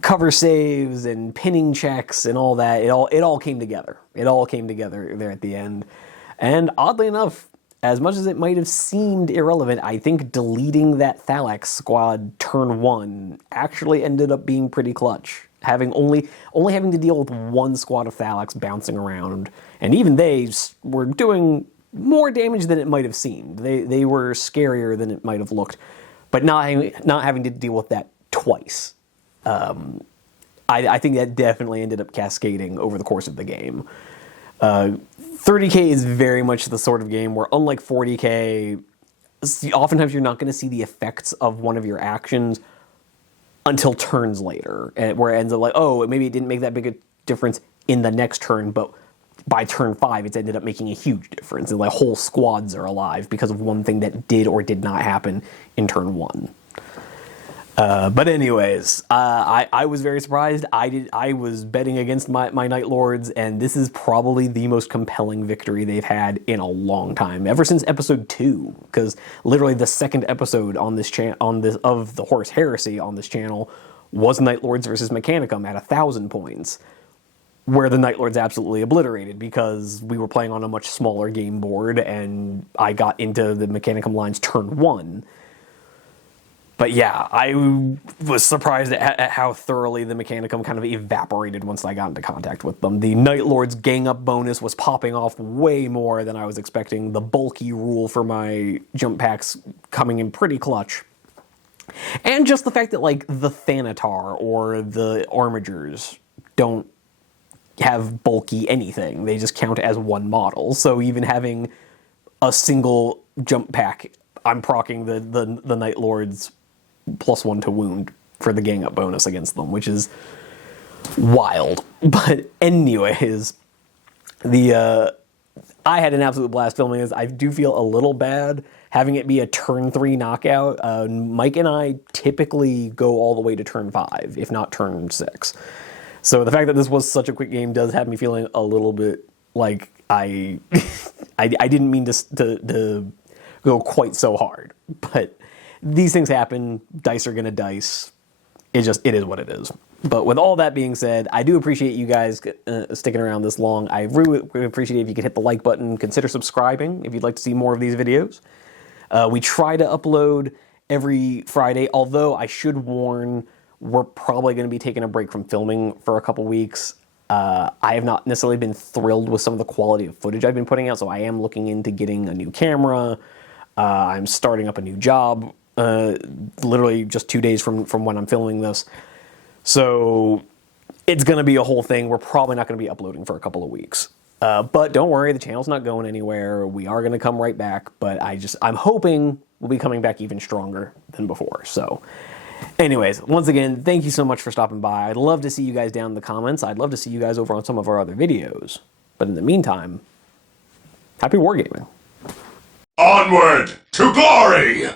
cover saves and pinning checks and all that, it all came together. It all came together there at the end. And oddly enough, as much as it might have seemed irrelevant, I think deleting that Thalax squad turn 1 actually ended up being pretty clutch. Only having to deal with 1 squad of Thalax bouncing around, and even they were doing more damage than it might have seemed. They were scarier than it might have looked, but not having to deal with that twice. I think that definitely ended up cascading over the course of the game. 30k is very much the sort of game where, unlike 40k, oftentimes you're not going to see the effects of one of your actions until turns later, where it ends up like, oh, maybe it didn't make that big a difference in the next turn, but by turn 5, it's ended up making a huge difference, and like whole squads are alive because of one thing that did or did not happen in turn 1. But anyways, I was very surprised. I was betting against my Night Lords, and this is probably the most compelling victory they've had in a long time, ever since episode 2. Because literally the second episode on this of the Horus Heresy on this channel was Night Lords versus Mechanicum at 1,000 points, where the Night Lords absolutely obliterated because we were playing on a much smaller game board, and I got into the Mechanicum lines turn 1. But yeah, I was surprised at how thoroughly the Mechanicum kind of evaporated once I got into contact with them. The Night Lord's gang up bonus was popping off way more than I was expecting. The bulky rule for my jump packs coming in pretty clutch. And just the fact that, like, the Thanatar or the Armigers don't have bulky anything. They just count as one model. So even having a single jump pack, I'm proccing the Night Lord's +1 to wound for the gang up bonus against them, which is wild. But anyways, I had an absolute blast filming this. I do feel a little bad having it be a turn 3 knockout. Mike and I typically go all the way to turn 5, if not turn 6. So the fact that this was such a quick game does have me feeling a little bit like I didn't mean to go quite so hard. But these things happen. Dice are gonna dice. It is what it is. But with all that being said, I do appreciate you guys sticking around this long. I really appreciate it if you could hit the like button. Consider subscribing if you'd like to see more of these videos. We try to upload every Friday, although I should warn, we're probably going to be taking a break from filming for a couple weeks. I have not necessarily been thrilled with some of the quality of footage I've been putting out, so I am looking into getting a new camera. I'm starting up a new job, literally just 2 days from when I'm filming this. So it's going to be a whole thing. We're probably not going to be uploading for a couple of weeks. But don't worry, the channel's not going anywhere. We are going to come right back, but I'm hoping we'll be coming back even stronger than before. So anyways, once again, thank you so much for stopping by. I'd love to see you guys down in the comments. I'd love to see you guys over on some of our other videos. But in the meantime, happy wargaming. Onward to glory!